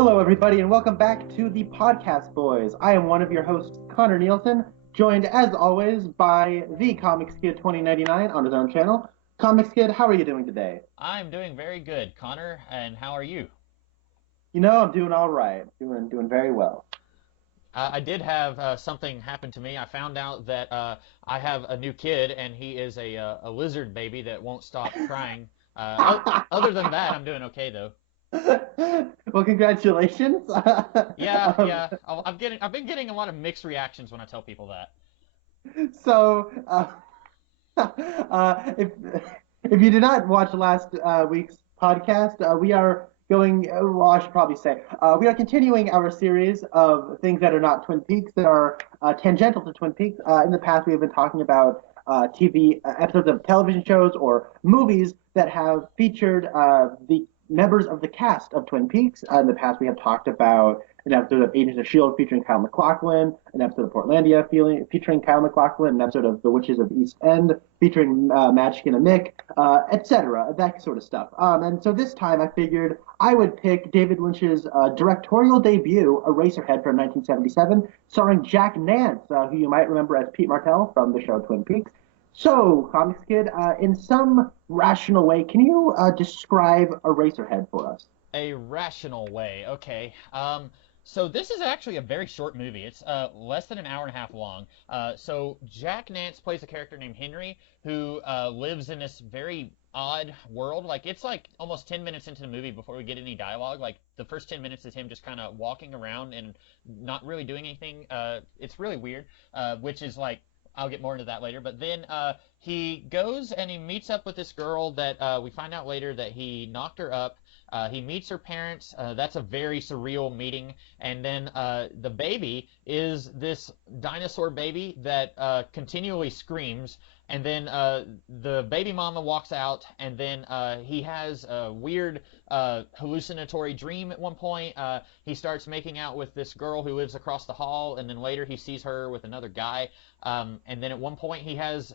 Hello, everybody, and welcome back to the Podcast Boys. I am one of your hosts, Connor Nielsen, joined, as always, by the Comics Kid 2099 on his own channel. Comics Kid, how are you doing today? I'm doing very good, Connor, and how are you? You know, I'm doing all right. Doing very well. I did have something happen to me. I found out that I have a new kid, and he is a lizard baby that won't stop crying. Other than that, I'm doing okay though. Well, congratulations. Yeah, um, yeah. I've been getting a lot of mixed reactions when I tell people that. so, if you did not watch last week's podcast, we are going. Well, I should probably say we are continuing our series of things that are not Twin Peaks that are tangential to Twin Peaks. In the past, we have been talking about TV episodes of television shows or movies that have featured the members of the cast of Twin Peaks. In the past, we have talked about an episode of Agents of S.H.I.E.L.D. featuring Kyle MacLachlan, an episode of Portlandia featuring Kyle MacLachlan, an episode of The Witches of East End featuring Magic and a Mick, etc., that sort of stuff. And so this time I figured I would pick David Lynch's directorial debut, Eraserhead from 1977, starring Jack Nance, who you might remember as Pete Martell from the show Twin Peaks. So, Comics Kid, in some rational way, can you describe Eraserhead for us? A rational way, okay. So this is actually a very short movie. It's less than an hour and a half long. So Jack Nance plays a character named Henry who lives in this very odd world. Like it's like almost 10 minutes into the movie before we get any dialogue. Like the first 10 minutes is him just kind of walking around and not really doing anything. It's really weird, which is like I'll get more into that later. But then he goes and he meets up with this girl that we find out later that he knocked her up. He meets her parents. That's a very surreal meeting. And then the baby is this dinosaur baby that continually screams. And then the baby mama walks out, and then he has a weird hallucinatory dream at one point. He starts making out with this girl who lives across the hall, and then later he sees her with another guy. And then at one point he has,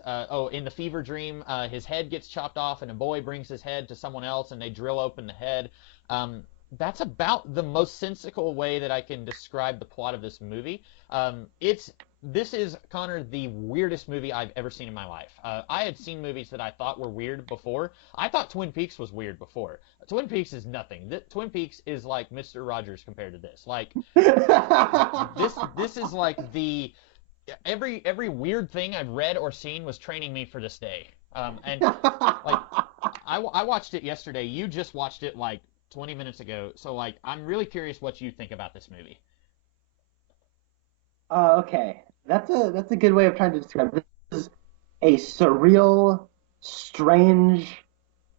in the fever dream, his head gets chopped off, and a boy brings his head to someone else, and they drill open the head. That's about the most sensical way that I can describe the plot of this movie. This is, Connor, the weirdest movie I've ever seen in my life. I had seen movies that I thought were weird before. I thought Twin Peaks was weird before. Twin Peaks is nothing. Twin Peaks is like Mr. Rogers compared to this. Like this is like the every weird thing I've read or seen was training me for this day. And like I watched it yesterday. You just watched it like 20 minutes ago. So like I'm really curious what you think about this movie. Okay. That's a good way of trying to describe it. This is a surreal, strange,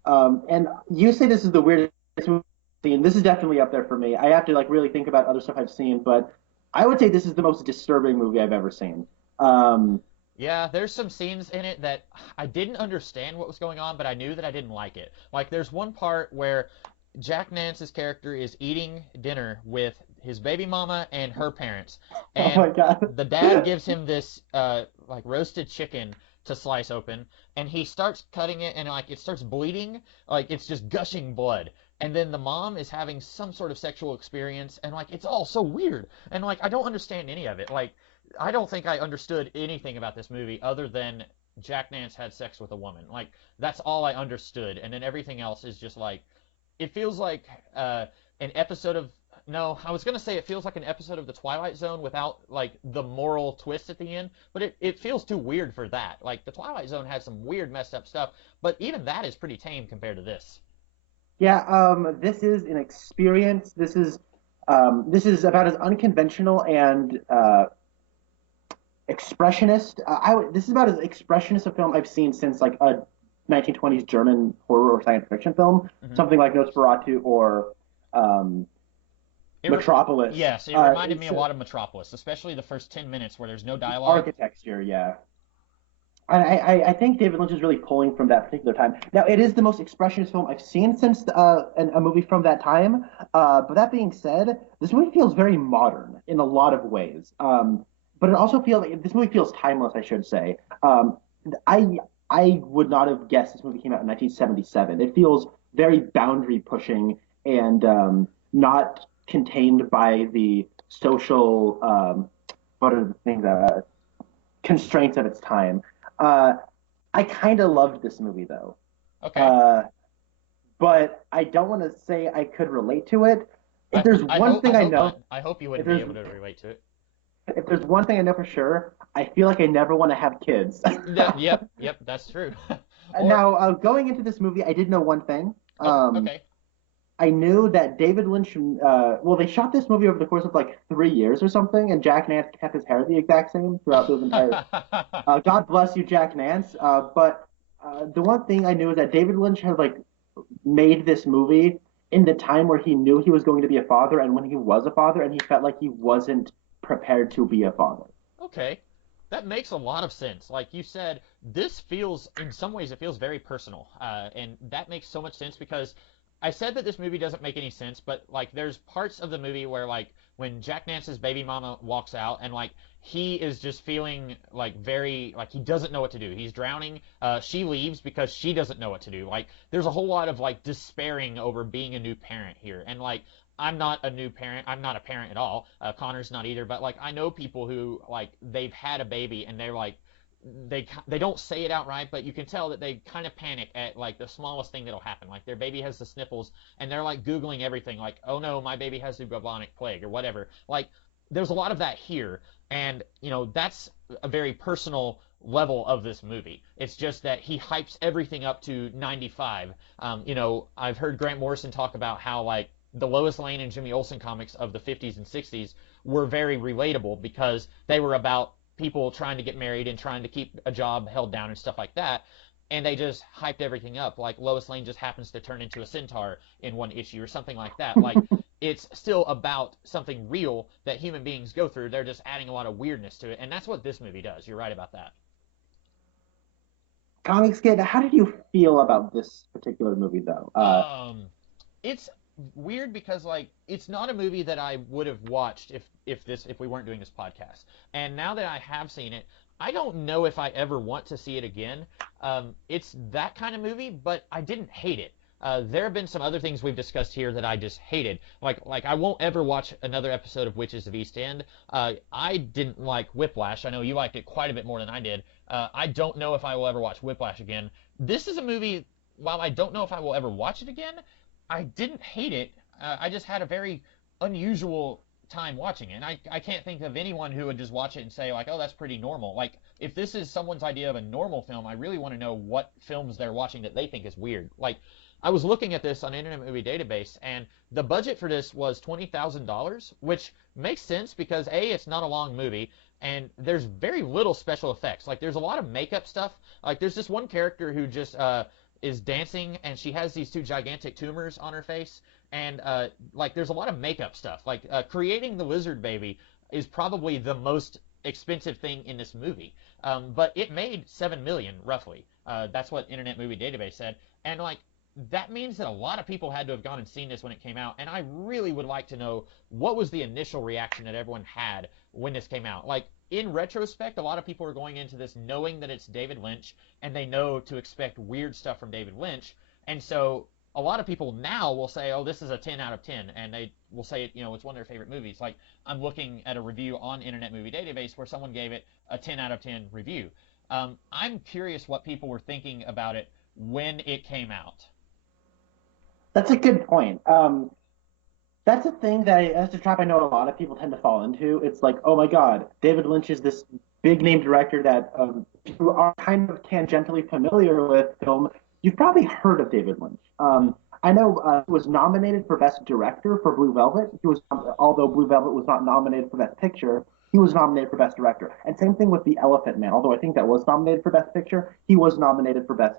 and you say this is the weirdest movie I've seen. This is definitely up there for me. I have to like really think about other stuff I've seen, but I would say this is the most disturbing movie I've ever seen. Yeah, there's some scenes in it that I didn't understand what was going on, but I knew that I didn't like it. Like there's one part where Jack Nance's character is eating dinner with his baby mama and her parents, Oh and my God. the dad gives him this like roasted chicken to slice open, and he starts cutting it, and like it starts bleeding, like it's just gushing blood. And then the mom is having some sort of sexual experience, and like it's all so weird, and like I don't understand any of it. Like I don't think I understood anything about this movie other than Jack Nance had sex with a woman. Like that's all I understood, and then everything else is just like it feels like an episode of no, I was gonna say it feels like an episode of The Twilight Zone without like the moral twist at the end, but it feels too weird for that. Like The Twilight Zone has some weird messed up stuff, but even that is pretty tame compared to this. Yeah, this is an experience. This is about as unconventional and expressionist. This is about as expressionist a film I've seen since like a 1920s German horror or science fiction film, Hmm. something like Nosferatu or um, Metropolis. Yes, it reminded me It's a lot of Metropolis, especially the first 10 minutes where there's no dialogue. architecture, yeah. I think David Lynch is really pulling from that particular time. Now, it is the most expressionist film I've seen since a movie from that time. But that being said, this movie feels very modern in a lot of ways. But it also feels like this movie feels timeless, I should say. I would not have guessed this movie came out in 1977. It feels very boundary pushing and not contained by the social what are the things constraints of its time. Uh, I kind of loved this movie though, Okay. uh, but I don't want to say I could relate to it. If I there's I one hope thing I I hope know, not. I hope you if wouldn't be there's able to relate to it. if there's one thing I know for sure, I feel like I never want to have kids. Yep, that's true. Or Now, going into this movie, I did know one thing. okay. I knew that David Lynch. Well, they shot this movie over the course of like 3 years or something, and Jack Nance kept his hair the exact same throughout those entire. God bless you, Jack Nance. But the one thing I knew is that David Lynch had like made this movie in the time where he knew he was going to be a father, and when he was a father, and he felt like he wasn't prepared to be a father. Okay. That makes a lot of sense. Like you said, this feels, in some ways, it feels very personal. And that makes so much sense because I said that this movie doesn't make any sense, but like there's parts of the movie where like when Jack Nance's baby mama walks out and like he is just feeling like very like he doesn't know what to do. He's drowning. She leaves because she doesn't know what to do. Like there's a whole lot of like despairing over being a new parent here. And like I'm not a new parent. I'm not a parent at all. Connor's not either. But like I know people who like they've had a baby and they're like they don't say it outright, but you can tell that they kind of panic at like the smallest thing that'll happen. Like their baby has the sniffles and they're like googling everything. Like oh no, my baby has the bubonic plague or whatever. Like there's a lot of that here, and you know that's a very personal level of this movie. It's just that he hypes everything up to 95. You know, I've heard Grant Morrison talk about how like the Lois Lane and Jimmy Olsen comics of the 50s and 60s were very relatable because they were about people trying to get married and trying to keep a job held down and stuff like that. And they just hyped everything up. Like Lois Lane just happens to turn into a centaur in one issue or something like that. Like it's still about something real that human beings go through. They're just adding a lot of weirdness to it. And that's what this movie does. You're right about that. Comics kid, how did you feel about this particular movie though? Um, it's weird because like it's not a movie that I would have watched if we weren't doing this podcast. And now that I have seen it, I don't know if I ever want to see it again. It's that kind of movie, but I didn't hate it. There have been some other things we've discussed here that I just hated. Like I won't ever watch another episode of Witches of East End. I didn't like Whiplash. I know you liked it quite a bit more than I did. I don't know if I will ever watch Whiplash again. This is a movie. While I don't know if I will ever watch it again, I didn't hate it. I just had a very unusual time watching it. And I can't think of anyone who would just watch it and say like, oh, that's pretty normal. Like if this is someone's idea of a normal film, I really want to know what films they're watching that they think is weird. Like I was looking at this on Internet Movie Database, and the budget for this was $20,000, which makes sense because A, it's not a long movie, and there's very little special effects. Like there's a lot of makeup stuff. Like there's this one character who just is dancing and she has these two gigantic tumors on her face, and like there's a lot of makeup stuff. Like creating the lizard baby is probably the most expensive thing in this movie, but it made 7 million roughly. That's what Internet Movie Database said, and like that means that a lot of people had to have gone and seen this when it came out, and I really would like to know what was the initial reaction that everyone had when this came out. Like in retrospect, a lot of people are going into this knowing that it's David Lynch and they know to expect weird stuff from David Lynch. And so a lot of people now will say, "Oh, this is a 10 out of 10," and they will say, you know, it's one of their favorite movies. Like I'm looking at a review on Internet Movie Database where someone gave it a 10 out of 10 review. I'm curious what people were thinking about it when it came out. That's a good point. That's a thing that's a trap I know a lot of people tend to fall into. It's like, oh my God, David Lynch is this big name director that you are kind of tangentially familiar with film. You've probably heard of David Lynch. I know he was nominated for Best Director for Blue Velvet. He was, although Blue Velvet was not nominated for Best Picture, he was nominated for Best Director. And same thing with The Elephant Man. Although I think that was nominated for Best Picture, he was nominated for Best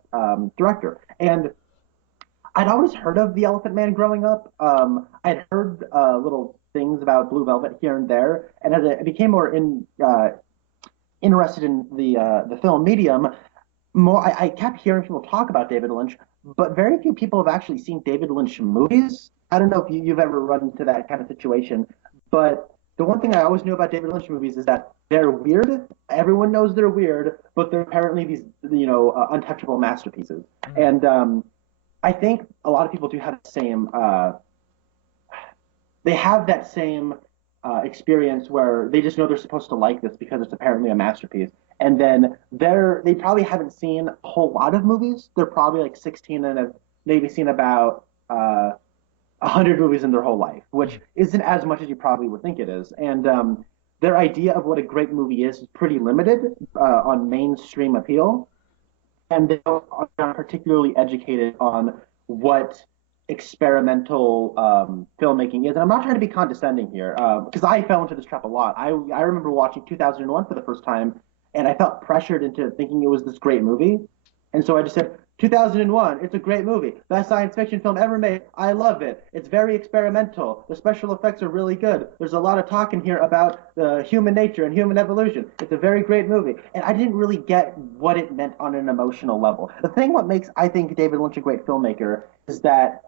Director. And I'd always heard of the Elephant Man growing up. I'd heard little things about Blue Velvet here and there, and as I became more interested in the film medium, I kept hearing people talk about David Lynch, but very few people have actually seen David Lynch movies. I don't know if you've ever run into that kind of situation, but the one thing I always knew about David Lynch movies is that they're weird. Everyone knows they're weird, but they're apparently these untouchable masterpieces. Mm-hmm. And I think a lot of people do have the same they have that same experience where they just know they're supposed to like this because it's apparently a masterpiece. And then they probably haven't seen a whole lot of movies. They're probably like 16 and have maybe seen about 100 movies in their whole life, which isn't as much as you probably would think it is. And their idea of what a great movie is pretty limited on mainstream appeal, and they are not particularly educated on what experimental filmmaking is. And I'm not trying to be condescending here, because I fell into this trap a lot. I remember watching 2001 for the first time, and I felt pressured into thinking it was this great movie. And so I just said, 2001, it's a great movie. Best science fiction film ever made. I love it. It's very experimental. The special effects are really good. There's a lot of talk in here about human nature and human evolution. It's a very great movie. And I didn't really get what it meant on an emotional level. The thing what makes, I think, David Lynch a great filmmaker is that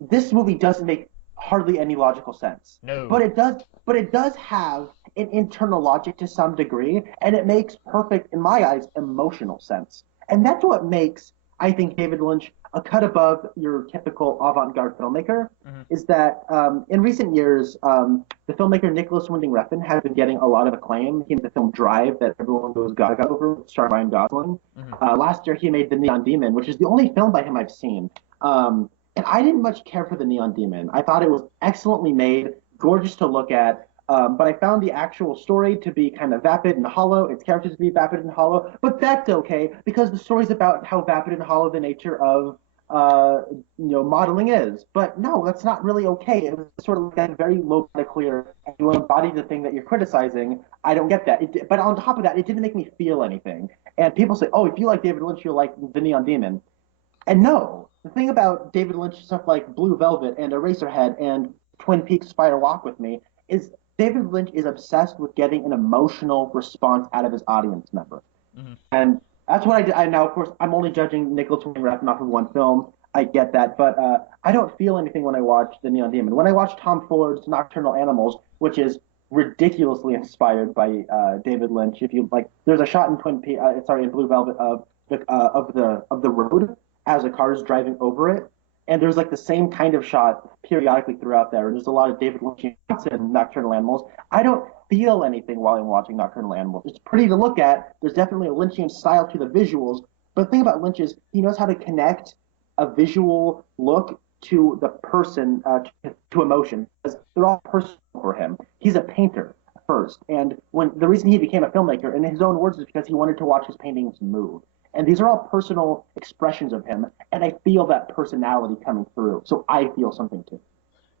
this movie doesn't make hardly any logical sense. No. But it does have an internal logic to some degree, and it makes perfect, in my eyes, emotional sense. And that's what makes, I think, David Lynch a cut above your typical avant-garde filmmaker. Is that in recent years, the filmmaker Nicholas Winding Refn has been getting a lot of acclaim. He made the film Drive that everyone goes gaga over, starring Ryan Gosling. Last year, he made The Neon Demon, which is the only film by him I've seen. And I didn't much care for The Neon Demon. I thought it was excellently made, gorgeous to look at, but I found the actual story to be kind of vapid and hollow, its characters to be vapid and hollow, but that's okay, because the story's about how vapid and hollow the nature of modeling is. But no, that's not really okay. It was sort of like very low clear, and you embody the thing that you're criticizing. I don't get that. But on top of that, it didn't make me feel anything. And people say, oh, if you like David Lynch, you'll like The Neon Demon. And no, the thing about David Lynch stuff like Blue Velvet and Eraserhead and Twin Peaks Spider Walk with Me is David Lynch is obsessed with getting an emotional response out of his audience member. And that's what I did. Now, of course, I'm only judging Nicholas Winding Refn off of one film. I get that, but I don't feel anything when I watch The Neon Demon. When I watch Tom Ford's Nocturnal Animals, which is ridiculously inspired by David Lynch, if you like, there's a shot in in Blue Velvet of the road as a car is driving over it. And there's like the same kind of shot periodically throughout there. And there's a lot of David Lynch shots in Nocturnal Animals. I don't feel anything while I'm watching Nocturnal Animals. It's pretty to look at. There's definitely a Lynchian style to the visuals. But the thing about Lynch is he knows how to connect a visual look to the person, to emotion. Because they're all personal for him. He's a painter first. And the reason he became a filmmaker, in his own words, is because he wanted to watch his paintings move. And these are all personal expressions of him, and I feel that personality coming through. So I feel something too.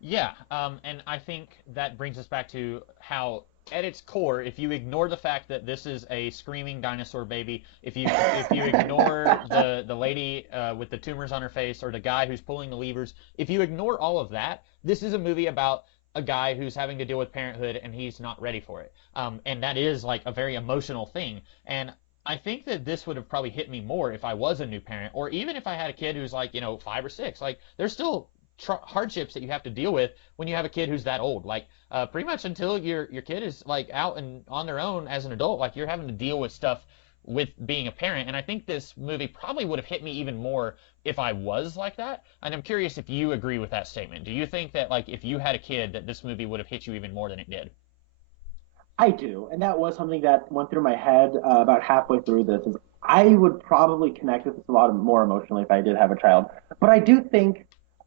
Yeah, and I think that brings us back to how, at its core, if you ignore the fact that this is a screaming dinosaur baby, if you ignore the lady with the tumors on her face or the guy who's pulling the levers, if you ignore all of that, this is a movie about a guy who's having to deal with parenthood and he's not ready for it. And that is like a very emotional thing. And I think that this would have probably hit me more if I was a new parent, or even if I had a kid who's like, 5 or 6. Like, there's still hardships that you have to deal with when you have a kid who's that old. Like, pretty much until your kid is like out and on their own as an adult, like you're having to deal with stuff with being a parent. And I think this movie probably would have hit me even more if I was like that. And I'm curious if you agree with that statement. Do you think that like if you had a kid that this movie would have hit you even more than it did? I do, and that was something that went through my head about halfway through this. Is I would probably connect with this a lot more emotionally if I did have a child. But I do think,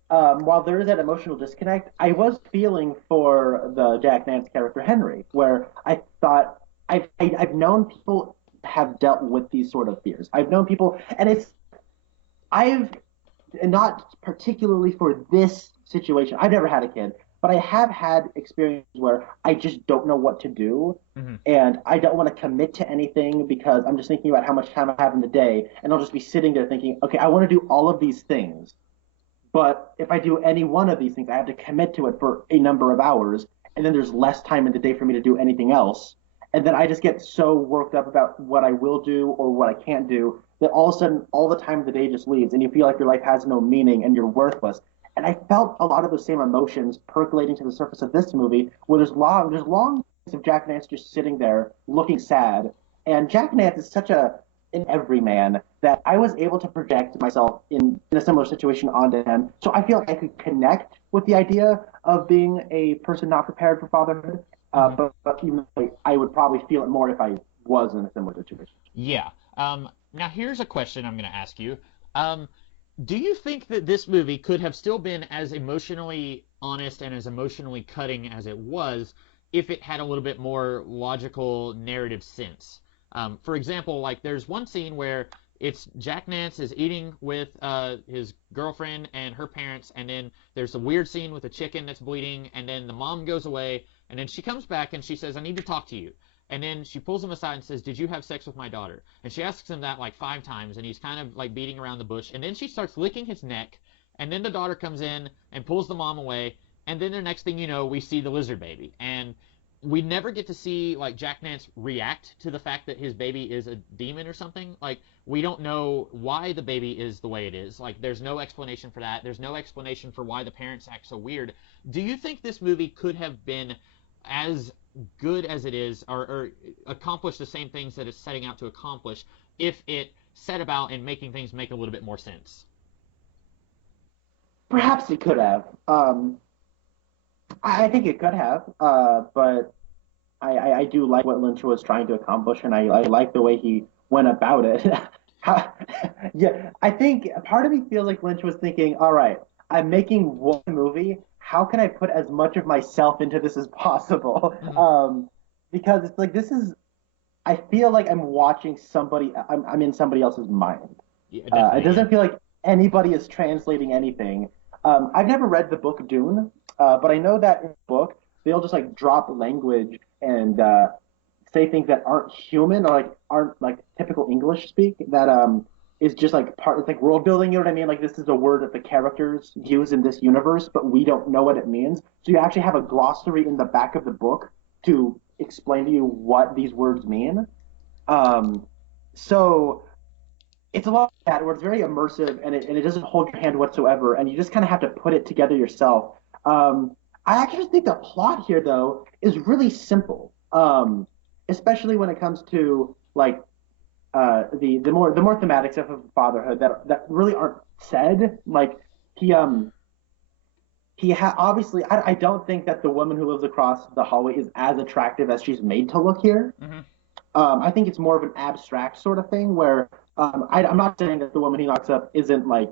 while there is that emotional disconnect, I was feeling for the Jack Nance character Henry, where I thought I've known people have dealt with these sort of fears. I've known people, and I've not particularly for this situation. I've never had a kid, but I have had experiences where I just don't know what to do, and I don't want to commit to anything because I'm just thinking about how much time I have in the day, and I'll just be sitting there thinking, okay, I want to do all of these things, but if I do any one of these things, I have to commit to it for a number of hours, and then there's less time in the day for me to do anything else. And then I just get so worked up about what I will do or what I can't do that all of a sudden all the time of the day just leaves and you feel like your life has no meaning and you're worthless. And I felt a lot of those same emotions percolating to the surface of this movie where there's long of Jack Nance just sitting there looking sad. And Jack Nance is such a an everyman that I was able to project myself in a similar situation onto him. So I feel like I could connect with the idea of being a person not prepared for fatherhood. Hmm. But even I would probably feel it more if I was in a similar situation. Yeah. Now here's a question I'm going to ask you. Um, do you think that this movie could have still been as emotionally honest and as emotionally cutting as it was if it had a little bit more logical narrative sense? For example, like there's one scene where it's Jack Nance is eating with his girlfriend and her parents, and then there's a weird scene with a chicken that's bleeding, and then the mom goes away, and then she comes back and she says, "I need to talk to you." And then she pulls him aside and says, "Did you have sex with my daughter?" And she asks him that like 5 times, and he's kind of like beating around the bush. And then she starts licking his neck, and then the daughter comes in and pulls the mom away. And then the next thing you know, we see the lizard baby. And we never get to see like Jack Nance react to the fact that his baby is a demon or something. Like we don't know why the baby is the way it is. Like there's no explanation for that. There's no explanation for why the parents act so weird. Do you think this movie could have been as good as it is, or accomplish the same things that it's setting out to accomplish if it set about and making things make a little bit more sense? Perhaps it could have. I think it could have, but I do like what Lynch was trying to accomplish, and I like the way he went about it. Yeah, I think part of me feels like Lynch was thinking, all right, I'm making one movie. How can I put as much of myself into this as possible? Hmm. Because it's like this is. I feel like I'm watching somebody. I'm in somebody else's mind. Yeah, It definitely. Yeah. doesn't feel like anybody is translating anything. I've never read the book Dune, but I know that in the book they'll just like drop language and say things that aren't human or like aren't like typical English speak that is just like part. It's like world building. You know what I mean? Like this is a word that the characters use in this universe, but we don't know what it means. So you actually have a glossary in the back of the book to explain to you what these words mean. Um, so it's a lot of that where it's very immersive and it doesn't hold your hand whatsoever, and you just kind of have to put it together yourself. I actually think the plot here, though, is really simple, especially when it comes to like the more thematic stuff of fatherhood that really aren't said. Like he obviously I don't think that the woman who lives across the hallway is as attractive as she's made to look here. Hmm. I think it's more of an abstract sort of thing where I'm not saying that the woman he knocks up isn't like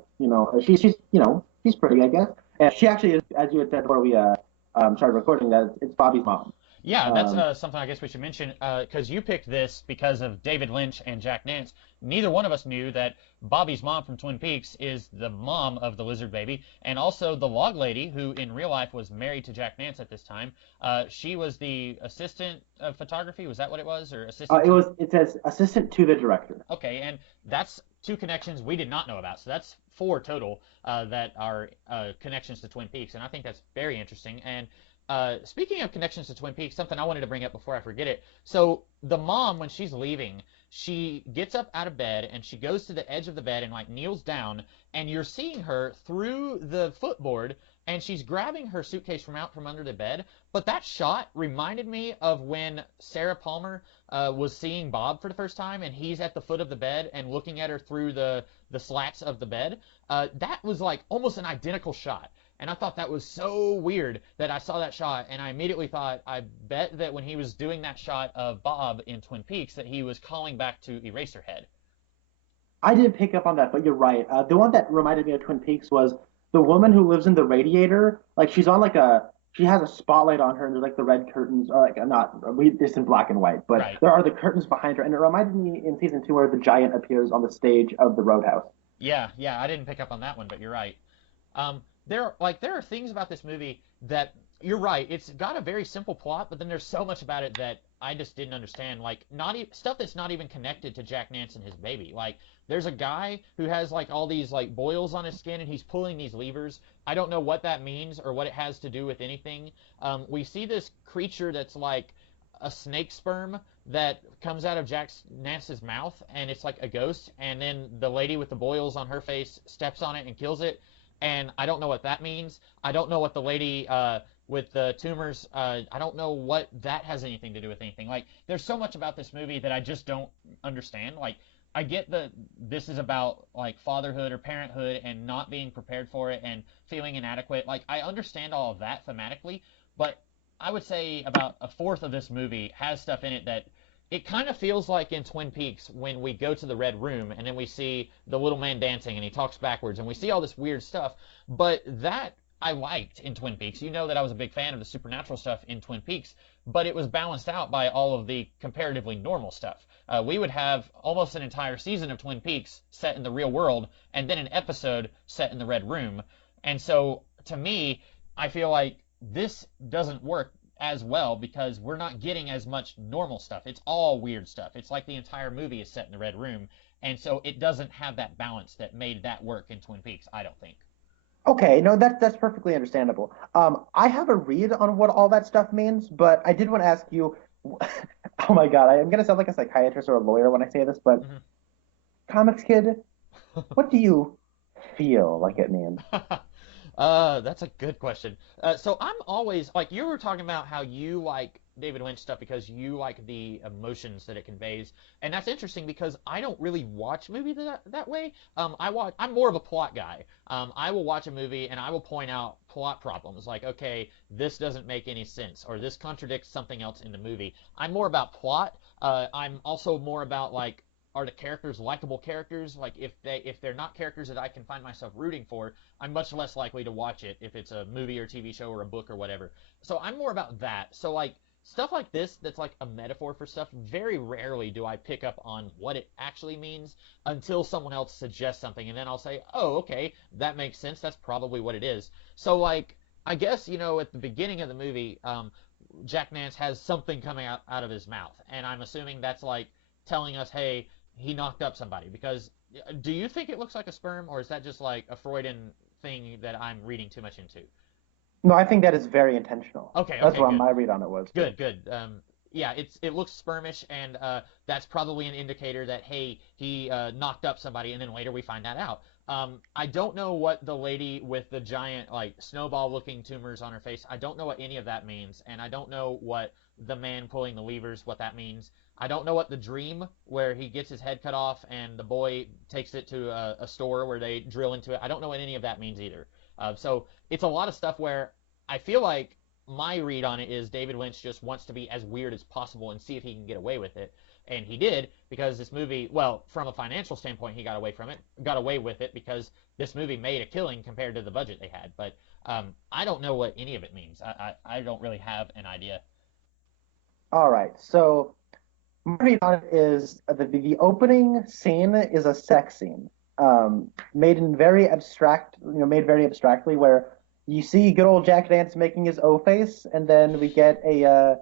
she's she's pretty, I guess, and she actually is, as you had said before we started recording, that it's Bobby's mom. Yeah, that's Um, something I guess we should mention because you picked this because of David Lynch and Jack Nance. Neither one of us knew that Bobby's mom from Twin Peaks is the mom of the lizard baby, and also the log lady who in real life was married to Jack Nance at this time. She was the assistant of photography. Was that what it was, or assistant to? it says assistant to the director. Okay, and that's two connections we did not know about. So that's four total that are connections to Twin Peaks, and I think that's very interesting. And speaking of connections to Twin Peaks, something I wanted to bring up before I forget it. So the mom, when she's leaving, she gets up out of bed and she goes to the edge of the bed and like kneels down, and you're seeing her through the footboard, and she's grabbing her suitcase from out from under the bed. But that shot reminded me of when Sarah Palmer was seeing Bob for the first time, and he's at the foot of the bed and looking at her through the slats of the bed. That was like almost an identical shot. And I thought that was so weird that I saw that shot, and I immediately thought, I bet that when he was doing that shot of Bob in Twin Peaks, that he was calling back to Eraserhead. I didn't pick up on that, but you're right. The one that reminded me of Twin Peaks was the woman who lives in the radiator. Like she's on like she has a spotlight on her, and there's like the red curtains, or like not it's in black and white, but Right. there are the curtains behind her, and it reminded me in season two where the giant appears on the stage of the Roadhouse. Yeah, yeah, I didn't pick up on that one, but you're right. There are things about this movie that you're right. It's got a very simple plot, but then there's so much about it that I just didn't understand. Like not stuff that's not even connected to Jack Nance and his baby. Like there's a guy who has like all these like boils on his skin and he's pulling these levers. I don't know what that means or what it has to do with anything. We see this creature that's like a snake sperm that comes out of Jack Nance's mouth, and it's like a ghost. And then the lady with the boils on her face steps on it and kills it, and I don't know what that means. I don't know what the lady with the tumors. I don't know what that has anything to do with anything. Like, there's so much about this movie that I just don't understand. Like, I get that this is about like fatherhood or parenthood and not being prepared for it and feeling inadequate. Like I understand all of that thematically, but I would say about a fourth of this movie has stuff in it that it kind of feels like in Twin Peaks when we go to the Red Room and then we see the little man dancing and he talks backwards and we see all this weird stuff. But that I liked in Twin Peaks. You know that I was a big fan of the supernatural stuff in Twin Peaks, but it was balanced out by all of the comparatively normal stuff. We would have almost an entire season of Twin Peaks set in the real world, and then an episode set in the Red Room. And so, to me, I feel like this doesn't work as well because we're not getting as much normal stuff. It's all weird stuff. It's like the entire movie is set in the Red Room, and so it doesn't have that balance that made that work in Twin Peaks, I don't think. Okay, no, that's perfectly understandable. I have a read on what all that stuff means, but I did want to ask you. Oh my God, I am gonna sound like a psychiatrist or a lawyer when I say this, but Mm-hmm. comics kid, what do you feel like it means? That's a good question. So I'm always like you were talking about how you like David Lynch stuff because you like the emotions that it conveys, and that's interesting because I don't really watch movies that way. I'm more of a plot guy. I will watch a movie and I will point out plot problems like, okay, this doesn't make any sense or this contradicts something else in the movie. I'm more about plot. I'm also more about like are the characters likable characters? Like if they're not characters that I can find myself rooting for, I'm much less likely to watch it if it's a movie or TV show or a book or whatever. So I'm more about that. So like stuff like this that's like a metaphor for stuff, very rarely do I pick up on what it actually means until someone else suggests something and then I'll say, "Oh, okay, that makes sense. That's probably what it is." So like I guess, at the beginning of the movie, Jack Nance has something coming out of his mouth, and I'm assuming that's like telling us, "Hey, he knocked up somebody." Because do you think it looks like a sperm, or is that just like a Freudian thing that I'm reading too much into? No, I think that is very intentional. Okay, That's okay, what good, my read on it was too. good. Yeah, it looks spermish, and that's probably an indicator that hey, he knocked up somebody, and then later we find that out. I don't know what the lady with the giant like snowball-looking tumors on her face. I don't know what any of that means, and I don't know what the man pulling the levers what that means. I don't know what the dream where he gets his head cut off and the boy takes it to a store where they drill into it. I don't know what any of that means either. So it's a lot of stuff where I feel like my read on it is David Lynch just wants to be as weird as possible and see if he can get away with it. And he did because this movie, well, from a financial standpoint, he got away with it because this movie made a killing compared to the budget they had. But I don't know what any of it means. I don't really have an idea. All right, so my read on it is the opening scene is a sex scene, made in very abstract, made very abstractly, where you see good old Jack Dance making his O face, and then we get a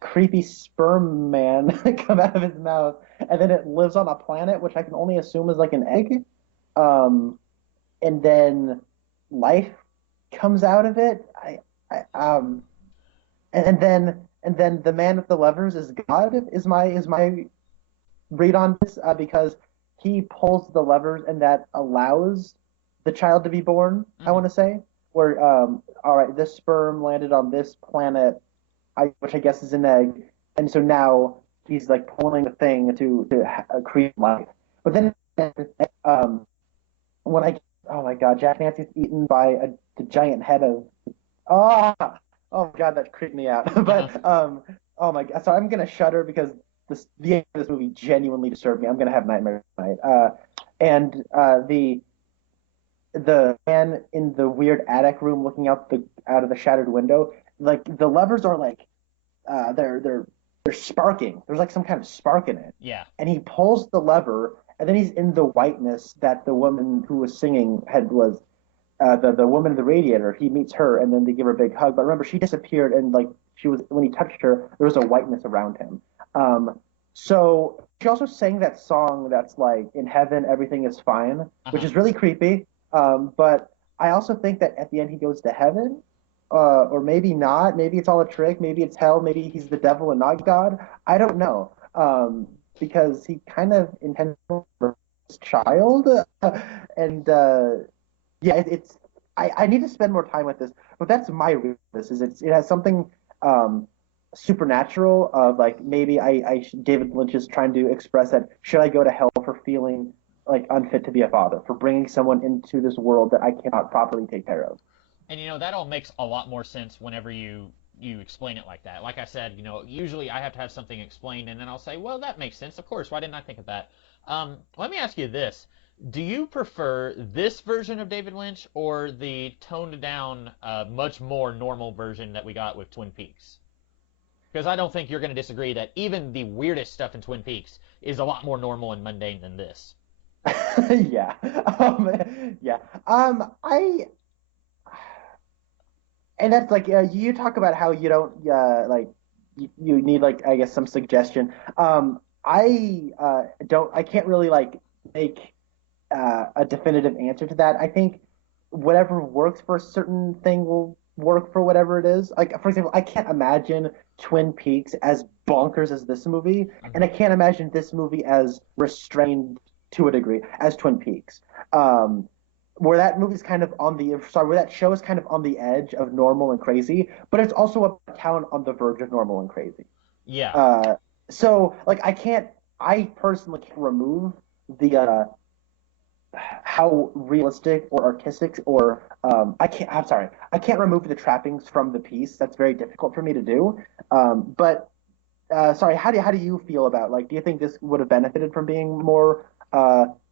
creepy sperm man come out of his mouth, and then it lives on a planet, which I can only assume is like an egg, um, and then life comes out of it. And then the man with the levers is God is my read on this, because he pulls the levers and that allows the child to be born. I Hmm. want to say where all right, this sperm landed on this planet, which I guess is an egg, and so now he's like pulling the thing to create life. But then um, when I oh my God, Jack Nancy's eaten by the giant head of oh, oh my God, that creeped me out. Uh-huh. But oh my God, so I'm gonna shudder because the end of this movie genuinely disturbed me. I'm gonna have nightmares tonight. And the man in the weird attic room looking out of the shattered window, like the levers are like they're sparking. There's like some kind of spark in it, Yeah. and he pulls the lever, and then he's in the whiteness that the woman who was singing had was the woman in the radiator. He meets her, and then they give her a big hug. But remember, she disappeared, and like she was when he touched her, there was a whiteness around him. So she also sang that song that's like in heaven everything is fine, which Uh-huh. is really creepy. But I also think that at the end he goes to heaven, or maybe not. Maybe it's all a trick. Maybe it's hell. Maybe he's the devil and not God. I don't know. Because he kind of intended for his child, and yeah, it's I need to spend more time with this, but that's my read. This is it has something. supernatural of like maybe David Lynch is trying to express that should I go to hell for feeling like unfit to be a father, for bringing someone into this world that I cannot properly take care of. And that all makes a lot more sense whenever you explain it like that. Like I said, usually I have to have something explained, and then I'll say, well, that makes sense. Of course, why didn't I think of that? Let me ask you this: do you prefer this version of David Lynch or the toned down, much more normal version that we got with Twin Peaks? Because I don't think you're going to disagree that even the weirdest stuff in Twin Peaks is a lot more normal and mundane than this. Yeah. Yeah. I and that's like you talk about how you don't like you need like I guess some suggestion. I can't really like make a definitive answer to that. I think whatever works for a certain thing will work for whatever it is. Like for example, I can't imagine Twin Peaks as bonkers as this movie, and I Hmm. can't imagine this movie as restrained to a degree as Twin Peaks. Um, where that movie's kind of on the sorry, where that show is kind of on the edge of normal and crazy, but it's also a town on the verge of normal and crazy. Yeah. Uh, so like I personally can't remove the how realistic or artistic or I'm sorry, I can't remove the trappings from the piece. That's very difficult for me to do. But sorry, how do you feel about like do you think this would have benefited from being more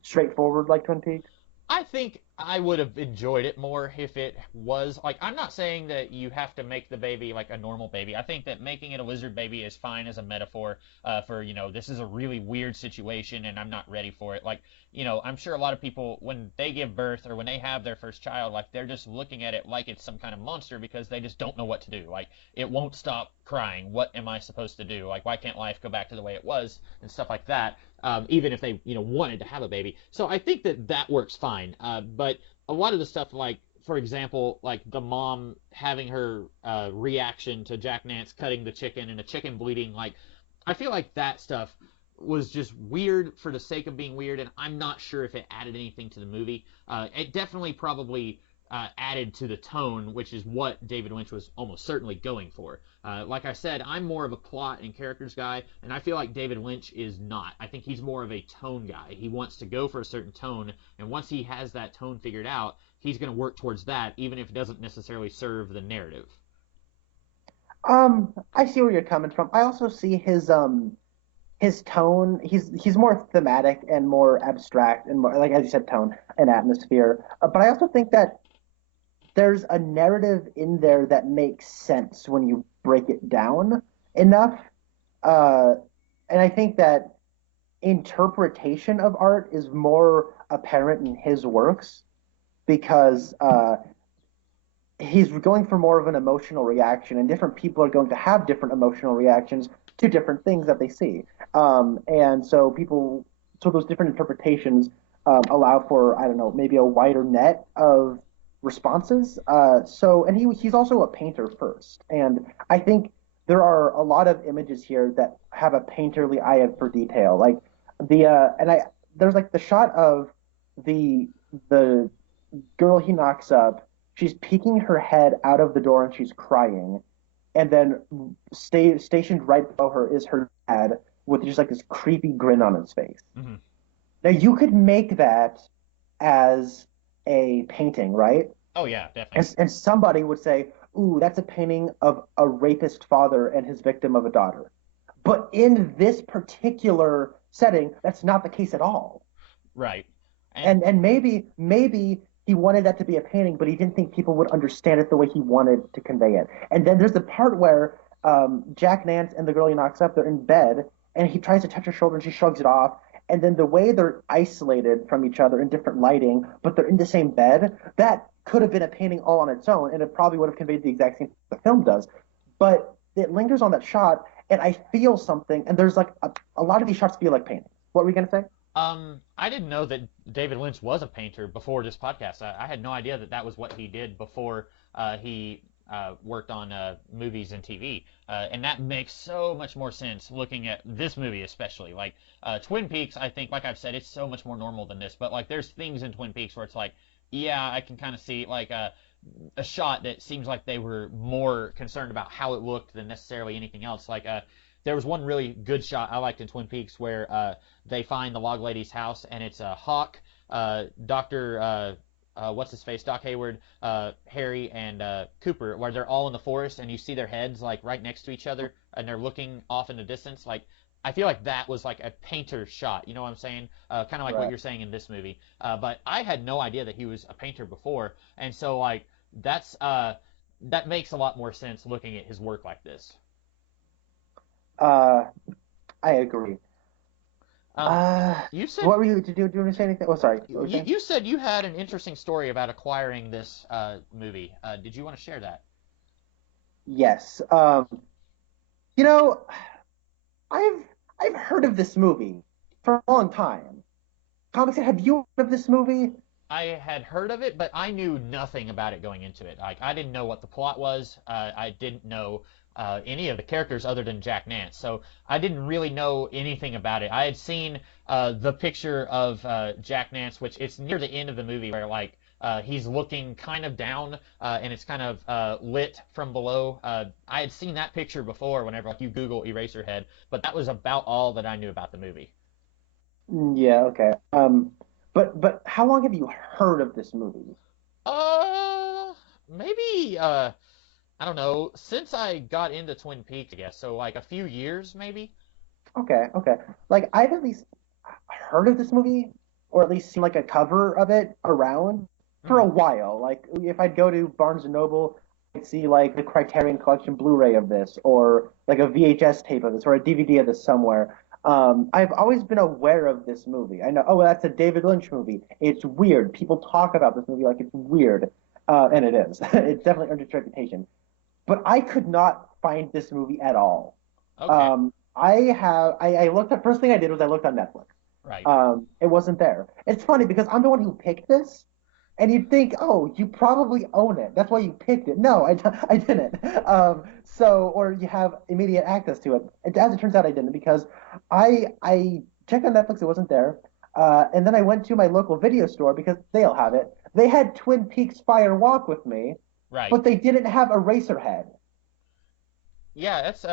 straightforward like Twin Peaks? I think I would have enjoyed it more if it was like I'm not saying that you have to make the baby like a normal baby. I think that making it a lizard baby is fine as a metaphor for this is a really weird situation and I'm not ready for it. Like I'm sure a lot of people when they give birth or when they have their first child, like they're just looking at it like it's some kind of monster because they just don't know what to do. Like it won't stop crying. What am I supposed to do? Like why can't life go back to the way it was and stuff like that? Even if they wanted to have a baby. So I think that that works fine. But a lot of the stuff like for example, like the mom having her reaction to Jack Nance cutting the chicken and the chicken bleeding, like I feel like that stuff was just weird for the sake of being weird, and I'm not sure if it added anything to the movie. It definitely probably added to the tone, which is what David Lynch was almost certainly going for. Like I said, I'm more of a plot and characters guy, and I feel like David Lynch is not. I think he's more of a tone guy. He wants to go for a certain tone, and once he has that tone figured out, he's going to work towards that, even if it doesn't necessarily serve the narrative. I see where you're coming from. I also see his tone. He's more thematic and more abstract and more like as you said, tone and atmosphere. But I also think that there's a narrative in there that makes sense when you break it down enough. Uh, and I think that interpretation of art is more apparent in his works because he's going for more of an emotional reaction, and different people are going to have different emotional reactions to different things that they see. And so so those different interpretations allow for I don't know maybe a wider net of responses. And he's also a painter first, and I think there are a lot of images here that have a painterly eye for detail, like the and I there's like the shot of the the girl he knocks up. She's peeking her head out of the door and she's crying. And then stationed right below her is her dad with just like this creepy grin on his face. Mm-hmm. Now you could make that as a painting, right? Oh yeah, definitely. And somebody would say, "Ooh, that's a painting of a rapist father and his victim of a daughter." But in this particular setting, that's not the case at all. Right. And And maybe he wanted that to be a painting, but he didn't think people would understand it the way he wanted to convey it. And then there's the part where Jack Nance and the girl he knocks up, they're in bed, and he tries to touch her shoulder, and she shrugs it off. And then the way they're isolated from each other in different lighting, but they're in the same bed, that could have been a painting all on its own, and it probably would have conveyed the exact same thing the film does. But it lingers on that shot, and I feel something. And there's like a lot of these shots feel like paintings. What were we gonna say? I didn't know that David Lynch was a painter before this podcast. I had no idea that that was what he did before he worked on movies and TV. And that makes so much more sense looking at this movie, especially. Like Twin Peaks, I think, like I've said, it's so much more normal than this. But like, there's things in Twin Peaks where it's like, Yeah, I can kind of see like a shot that seems like they were more concerned about how it looked than necessarily anything else. Like there was one really good shot I liked in Twin Peaks where they find the log lady's house and it's Hawk, Doctor what's his face, Doc Hayward, Harry, and Cooper, where they're all in the forest and you see their heads like right next to each other and they're looking off in the distance. Like I feel like that was like a painter shot. You know what I'm saying? Kind of like what Right. you're saying in this movie. But I had no idea that he was a painter before, and so like that's that makes a lot more sense looking at his work like this. Uh, I agree. Um, Uh, you said what were you to do? Do you want to say anything? Oh, sorry. What were you saying? you said you had an interesting story about acquiring this movie. Did you want to share that? Yes. You know, I've I've heard of this movie for a long time. Comics, have you heard of this movie? I had heard of it, but I knew nothing about it going into it. Like I didn't know what the plot was. I didn't know any of the characters other than Jack Nance, so I didn't really know anything about it. I had seen the picture of Jack Nance, which it's near the end of the movie where like he's looking kind of down and it's kind of lit from below. I had seen that picture before whenever like you Google Eraserhead, but that was about all that I knew about the movie. Yeah, okay. But how long have you heard of this movie? Uh, maybe I don't know, since I got into Twin Peaks, I guess, so like a few years maybe. Okay, okay. Like I've at least heard of this movie, or at least seen like a cover of it around for a Hmm. while. Like if I'd go to Barnes and Noble, I'd see like the Criterion Collection Blu-ray of this, or like a VHS tape of this, or a DVD of this somewhere. I've always been aware of this movie. I know, oh, that's a David Lynch movie. It's weird. People talk about this movie like it's weird, and it is. It's definitely earned its reputation. But I could not find this movie at all. Okay, I looked at first thing I did was I looked on Netflix. right. It wasn't there. It's funny because I'm the one who picked this, and you'd think, oh, you probably own it. That's why you picked it. No, I didn't. Or you have immediate access to it. As it turns out, I didn't because I checked on Netflix. It wasn't there. And then I went to my local video store because they'll have it. They had Twin Peaks Fire Walk with me, Right. but they didn't have Eraserhead. Yeah, that's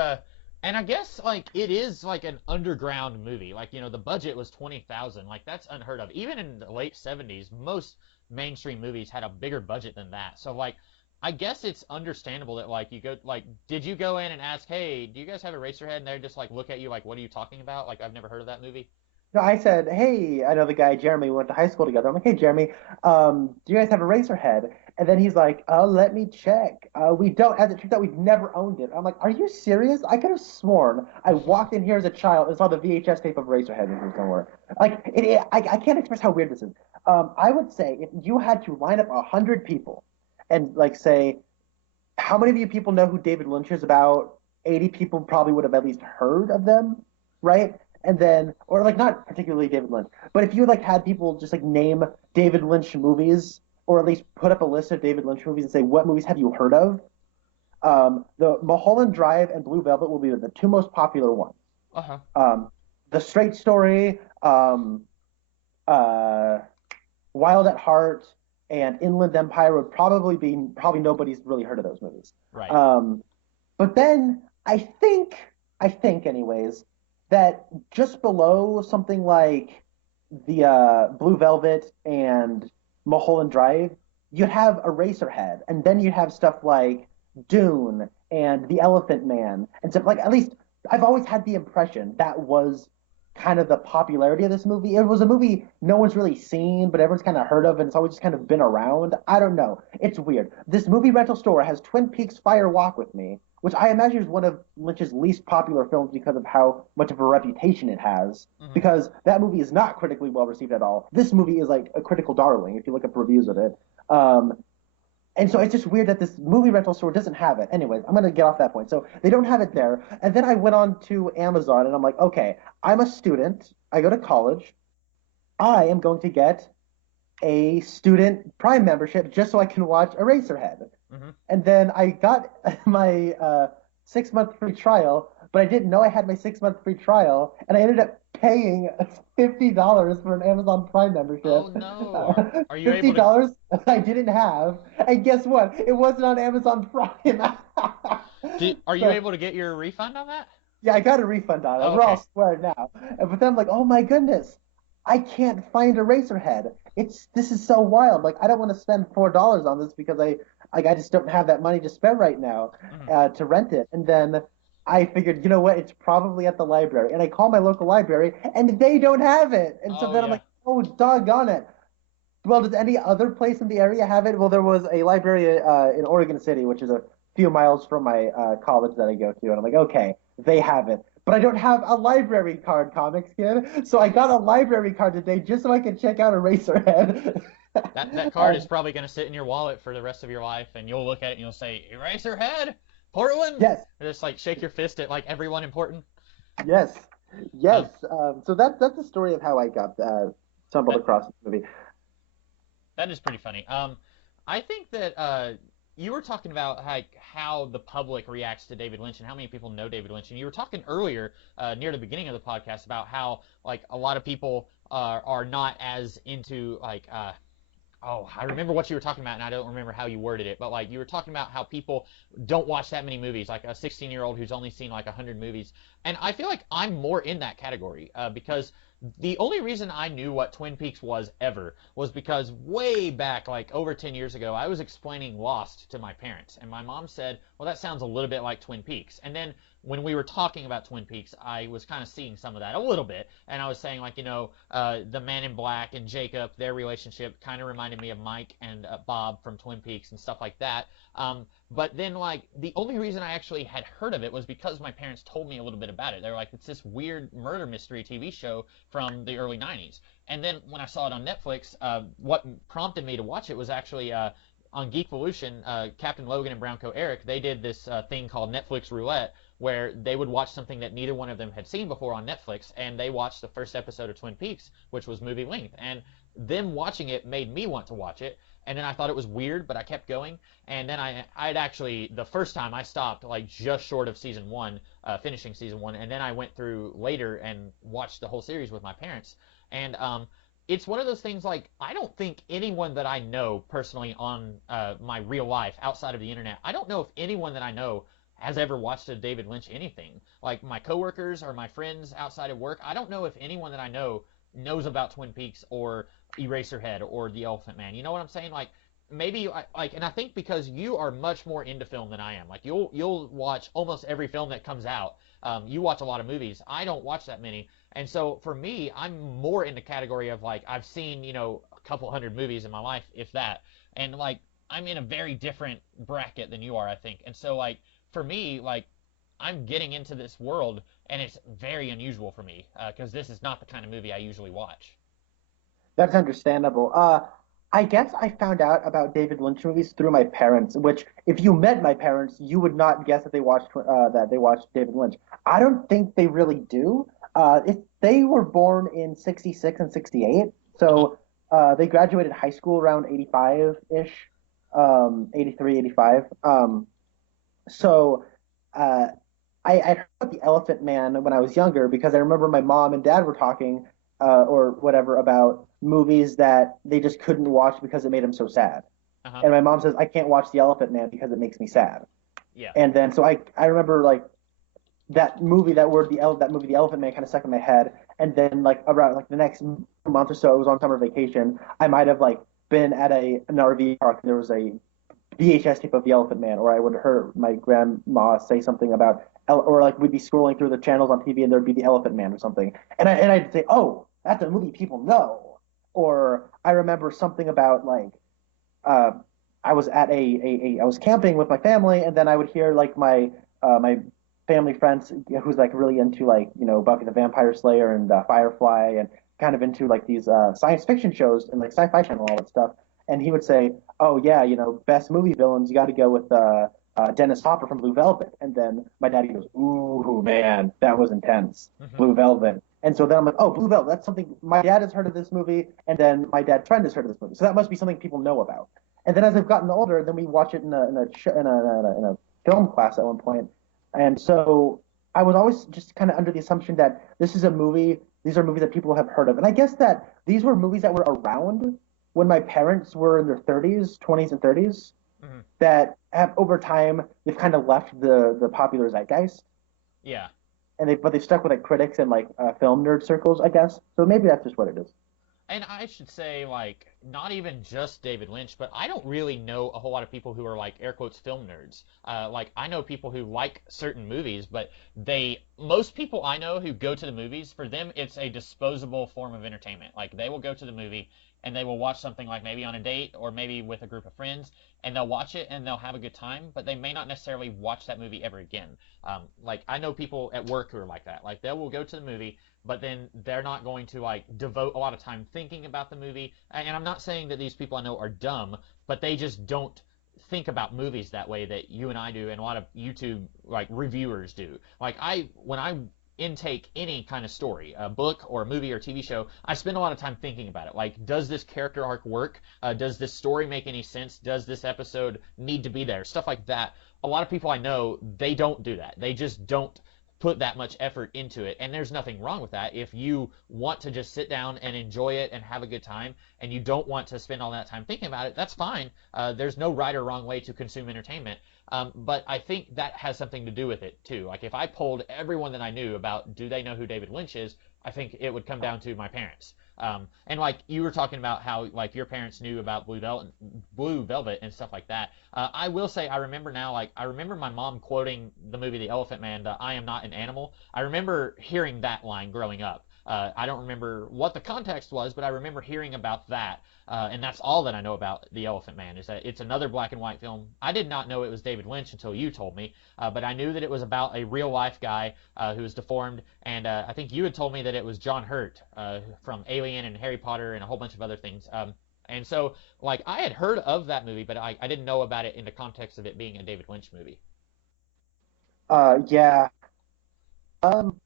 and I guess like it is like an underground movie. Like, the budget was 20,000. Like that's unheard of. Even in the late 70s, most mainstream movies had a bigger budget than that. So like I guess it's understandable that like you go like did you go in and ask, "Hey, do you guys have a Eraserhead?" And they just like look at you like, "What are you talking about?" Like I've never heard of that movie. No, I said, hey, I know the guy Jeremy. We went to high school together. I'm like, hey, Jeremy, do you guys have a Racerhead? And then he's like, let me check. We don't. As it turns out, we've never owned it. I'm like, are you serious? I could have sworn I walked in here as a child and saw the VHS tape of Racerhead in here somewhere. Like, I can't express how weird this is. I would say if you had to line up 100 people and like say, how many of you people know who David Lynch is? About 80 people probably would have at least heard of them, right? And then, or like not particularly David Lynch, but if you like had people just like name David Lynch movies, or at least put up a list of David Lynch movies and say what movies have you heard of, the Mulholland Drive and Blue Velvet will be the two most popular ones. Uh-huh. Um, the Straight Story, uh, Wild at Heart, and Inland Empire would probably nobody's really heard of those movies. Right. Um, but then I think anyways that just below something like the Blue Velvet and Mulholland Drive, you'd have Eraserhead, and then you'd have stuff like Dune and The Elephant Man, and stuff like at least I've always had the impression that was kind of the popularity of this movie. It was a movie no one's really seen, but everyone's kind of heard of, and it's always just kind of been around. I don't know. It's weird. This movie rental store has Twin Peaks Fire Walk with Me, which I imagine is one of Lynch's least popular films because of how much of a reputation it has. Hmm. Because that movie is not critically well received at all. This movie is like a critical darling if you look up reviews of it. Um, and so it's just weird that this movie rental store doesn't have it. Anyways, I'm gonna get off that point. So they don't have it there. And then I went on to Amazon and I'm like, okay, I'm a student. I go to college. I am going to get a student Prime membership just so I can watch Eraserhead. Hmm. And then I got my 6 month free trial but I didn't know I had my 6 month free trial, and I ended up paying $50 for an Amazon Prime Oh membership. no. Are you able to $50 I didn't have, and guess what? It wasn't on Amazon Prime. are you So able to get your refund on that? yeah, I got a refund on it. Oh, We're all okay. square now. But then I'm like, oh my goodness, I can't find Eraserhead. This is so wild. Like I don't want to spend $4 on this because I just don't have that money to spend right now Mhm. to rent it. And then I figured, you know what? It's probably at the library. And I call my local library, and they don't have it. And so Oh then I'm yeah. like, oh doggone it. Well, does any other place in the area have it? Well, there was a library in Oregon City, which is a few miles from my college that I go to, and I'm like, okay, they have it, but I don't have a library card, comics kid. So I got a library card today just so I can check out Eraserhead. That card is um, probably going to sit in your wallet for the rest of your life, and you'll look at it and you'll say, Eraserhead, Portland, yes, and just like shake your fist at like everyone important. yes, yes. Um, So that's the story of how I got stumbled that across this movie. that is pretty funny. I think that you were talking about like how the public reacts to David Lynch and how many people know David Lynch, and you were talking earlier near the beginning of the podcast about how like a lot of people are not as into like oh, I remember what you were talking about, and I don't remember how you worded it, but like you were talking about how people don't watch that many movies, like a 16-year-old who's only seen like 100 movies, and I feel like I'm more in that category because the only reason I knew what Twin Peaks was ever was because way back, like over 10 years ago, I was explaining Lost to my parents, and my mom said, "Well, that sounds a little bit like Twin Peaks," and then when we were talking about Twin Peaks, I was kind of seeing some of that a little bit, and I was saying like, the Man in Black and Jacob, their relationship kind of reminded me of Mike and Bob from Twin Peaks and stuff like that. But then like the only reason I actually had heard of it was because my parents told me a little bit about it. They were like, it's this weird murder mystery TV show from the early '90s. And then when I saw it on Netflix, what prompted me to watch it was actually on Geekvolution, Captain Logan and Brownco Eric, they did this thing called Netflix Roulette, where they would watch something that neither one of them had seen before on Netflix, and they watched the first episode of Twin Peaks, which was movie length. And them watching it made me want to watch it. And then I thought it was weird, but I kept going. And then I'd actually, the first time I stopped, like just short of season one, finishing season one, and then I went through later and watched the whole series with my parents. And it's one of those things like I don't think anyone that I know personally on my real life outside of the internet, I don't know if anyone that I know has ever watched a David Lynch anything. Like my coworkers or my friends outside of work, I don't know if anyone that I know knows about Twin Peaks or Eraserhead or The Elephant Man. You know what I'm saying? Like maybe like, and I think because you are much more into film than I am. Like you'll watch almost every film that comes out. You watch a lot of movies. I don't watch that many, and so for me, I'm more in the category of like I've seen a couple hundred movies in my life, if that, and like I'm in a very different bracket than you are, I think, and so like for me, like I'm getting into this world, and it's very unusual for me because this is not the kind of movie I usually watch. That's understandable. I guess I found out about David Lynch movies through my parents, which if you met my parents, you would not guess that they watched David Lynch. I don't think they really do. If they were born in '66 and '68, Uh huh. so they graduated high school around '85 ish, 83, '85. So uh, I heard about the Elephant Man when I was younger because I remember my mom and dad were talking or whatever about movies that they just couldn't watch because it made them so sad. Uh huh. And my mom says I can't watch the Elephant Man because it makes me sad. Yeah. And then so I remember like that movie The Elephant Man kind of stuck in my head. And then like around like the next month or so, I was on summer vacation. I might have like been at an RV park. There was a VHS tape of The Elephant Man, or I would hear my grandma say something about, or like we'd be scrolling through the channels on TV and there'd be The Elephant Man or something, and I'd say, oh, that's a movie people know, or I remember something about like, uh, I was at I was camping with my family, and then I would hear like my family friends who's like really into like Buffy the Vampire Slayer and Firefly and kind of into like these science fiction shows and like Sci-Fi Channel all that stuff, and he would say, "Oh yeah, best movie villains, you got to go with Dennis Hopper from Blue Velvet." And then my daddy goes, "Ooh man, that was intense, Hmm. Blue Velvet." And so then I'm like, "Oh, Blue Velvet, that's something my dad has heard of this movie, and then my dad's friend has heard of this movie, so that must be something people know about." And then as I've gotten older, then we watch it in a film class at one point, and so. I was always just kind of under the assumption that this is a movie. These are movies that people have heard of, and I guess that these were movies that were around when my parents were in their 30s, 20s, and 30s. Hmm. That have over time they've kind of left the popular zeitgeist, Yeah. and they've stuck with like critics and like film nerd circles, I guess. So maybe that's just what it is. And I should say, like, not even just David Lynch, but I don't really know a whole lot of people who are like air quotes film nerds. Like, I know people who like certain movies, but most people I know who go to the movies, for them, it's a disposable form of entertainment. Like, they will go to the movie and they will watch something like maybe on a date or maybe with a group of friends, and they'll watch it and they'll have a good time, but they may not necessarily watch that movie ever again. Like, I know people at work who are like that. Like, they will go to the movie, but then they're not going to like devote a lot of time thinking about the movie. And I'm not saying that these people I know are dumb, but they just don't think about movies that way that you and I do and a lot of YouTube like reviewers do. Like when I intake any kind of story, a book or a movie or TV show, I spend a lot of time thinking about it. Like, does this character arc work? Does this story make any sense? Does this episode need to be there? Stuff like that. A lot of people I know, they don't do that. They just don't put that much effort into it. And there's nothing wrong with that. If you want to just sit down and enjoy it and have a good time, and you don't want to spend all that time thinking about it, that's fine. There's no right or wrong way to consume entertainment. But I think that has something to do with it too. Like if I polled everyone that I knew about do they know who David Lynch is, I think it would come down to my parents. And like you were talking about how like your parents knew about Blue Velvet and stuff like that. I will say I remember now, like I remember my mom quoting the movie The Elephant Man, the "I am not an animal." I remember hearing that line growing up. I don't remember what the context was, but I remember hearing about that. And that's all that I know about The Elephant Man is that it's another black and white film. I did not know it was David Lynch until you told me, but I knew that it was about a real life guy who was deformed, and I think you had told me that it was John Hurt from Alien and Harry Potter and a whole bunch of other things. And so, like, I had heard of that movie, but I didn't know about it in the context of it being a David Lynch movie. Yeah. Um,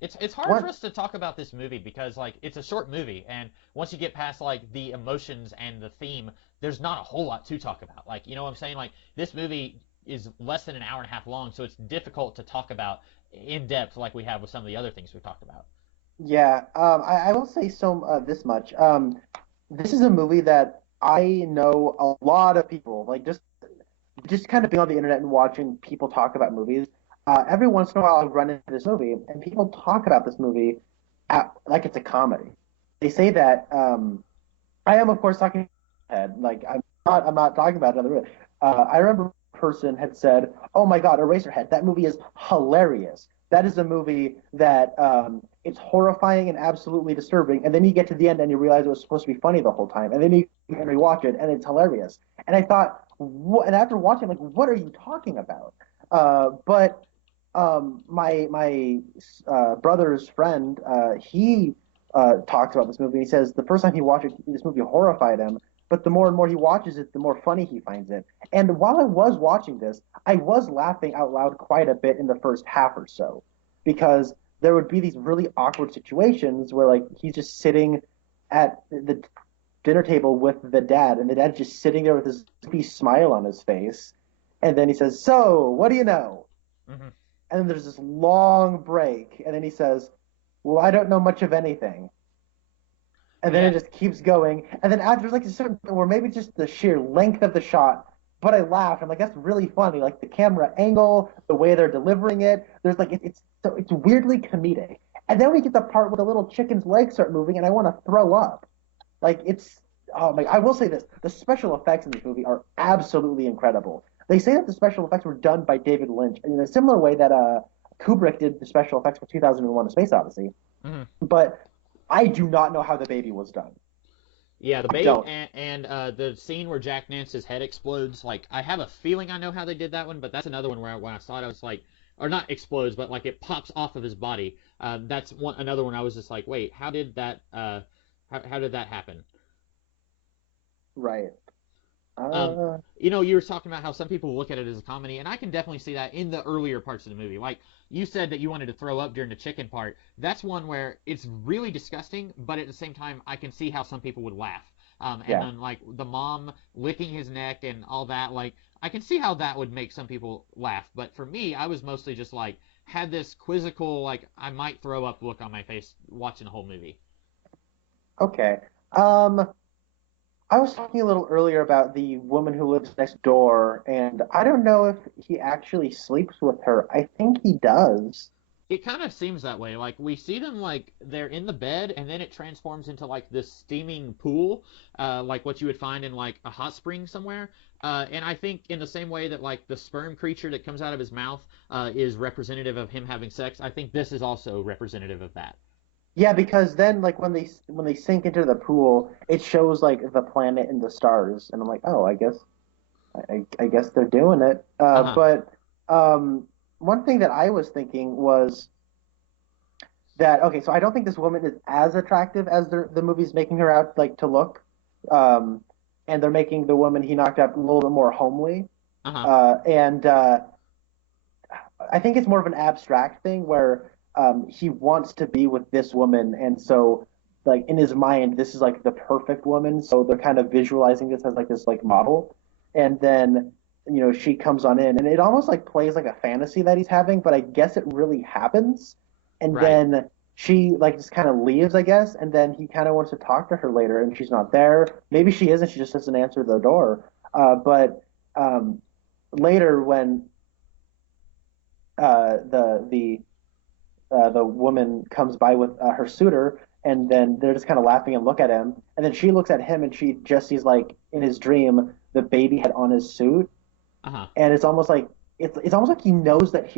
It's hard for what? us to talk about this movie because like it's a short movie, and once you get past like the emotions and the theme, there's not a whole lot to talk about. Like you know what I'm saying? Like this movie is less than an hour and a half long, so it's difficult to talk about in depth like we have with some of the other things we've talked about. Yeah. I will say so this much. This is a movie that I know a lot of people like just kind of being on the internet and watching people talk about movies. Every once in a while, I run into this movie, and people talk about this movie like it's a comedy. They say that I am, of course, talking head. Like I'm not talking about another movie. I remember a person had said, "Oh my God, Eraserhead! That movie is hilarious. That is a movie that it's horrifying and absolutely disturbing." And then you get to the end and you realize it was supposed to be funny the whole time, and then you can rewatch it and it's hilarious. And I thought, what? And after watching, like, what are you talking about? But my brother's friend, he talks about this movie. He says the first time he watched it, this movie horrified him. But the more and more he watches it, the more funny he finds it. And while I was watching this, I was laughing out loud quite a bit in the first half or so, because there would be these really awkward situations where like he's just sitting at the dinner table with the dad, and the dad's just sitting there with this goofy smile on his face, and then he says, "So, what do you know?" Hmm. And then there's this long break, and then he says, "Well, I don't know much of anything." And then it Yeah, just keeps going. And then after there's like a certain point where maybe just the sheer length of the shot, but I laughed. I'm like, that's really funny. Like the camera angle, the way they're delivering it. There's like it's weirdly comedic. And then we get the part where the little chicken's legs start moving, and I want to throw up. Like it's oh my! I will say this: the special effects in this movie are absolutely incredible. They say that the special effects were done by David Lynch in a similar way that Kubrick did the special effects for 2001: A Space Odyssey. hmm But I do not know how the baby was done. yeah. The I baby don't. and the scene where Jack Nance's head explodes. Like I have a feeling I know how they did that one, but that's another one where when I saw it, I was like, or not explodes, but like it pops off of his body. That's one another one I was just like, wait, how did that? How did that happen? Right. Um, Uh, you were talking about how some people look at it as a comedy, and I can definitely see that in the earlier parts of the movie. Like you said that you wanted to throw up during the chicken part. That's one where it's really disgusting, but at the same time, I can see how some people would laugh. and Yeah. then like the mom licking his neck and all that. Like I can see how that would make some people laugh, but for me, I was mostly just like had this quizzical like I might throw up look on my face watching the whole movie. Okay. Um, I was talking a little earlier about the woman who lives next door, and I don't know if he actually sleeps with her. I think he does. It kind of seems that way. Like we see them like they're in the bed, and then it transforms into like this steaming pool, like what you would find in like a hot spring somewhere. And I think in the same way that like the sperm creature that comes out of his mouth is representative of him having sex, I think this is also representative of that. Yeah, because then like when they sink into the pool, it shows like the planet and the stars, and I'm like, oh, I guess they're doing it. Uh-huh. But one thing that I was thinking was that okay, so I don't think this woman is as attractive as the movie's making her out like to look, um, and they're making the woman he knocked out a little bit more homely, Uh-huh. and I think it's more of an abstract thing where he wants to be with this woman, and so like in his mind, this is like the perfect woman. So they're kind of visualizing this as like this like model, and then she comes on in, and it almost like plays like a fantasy that he's having, but I guess it really happens, and Right. then she like just kind of leaves, I guess, and then he kind of wants to talk to her later, and she's not there. Maybe she is, and she just doesn't answer the door. But later when the woman comes by with her suitor, and then they're just kind of laughing and look at him, and then she looks at him and she just sees like in his dream the baby head on his suit, Uh-huh. and it's almost like he knows that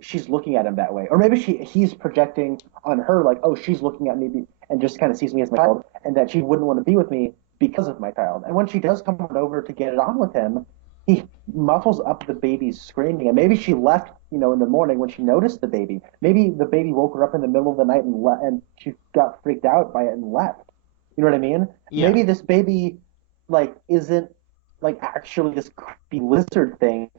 she's looking at him that way, or maybe he's projecting on her like, oh, she's looking at me and just kind of sees me as my child, and that she wouldn't want to be with me because of my child. And when she does come on over to get it on with him, he muffles up the baby's screaming, and maybe she left, in the morning when she noticed the baby. Maybe the baby woke her up in the middle of the night and she got freaked out by it and left. You know what I mean? Yeah. Maybe this baby like isn't like actually this creepy lizard thing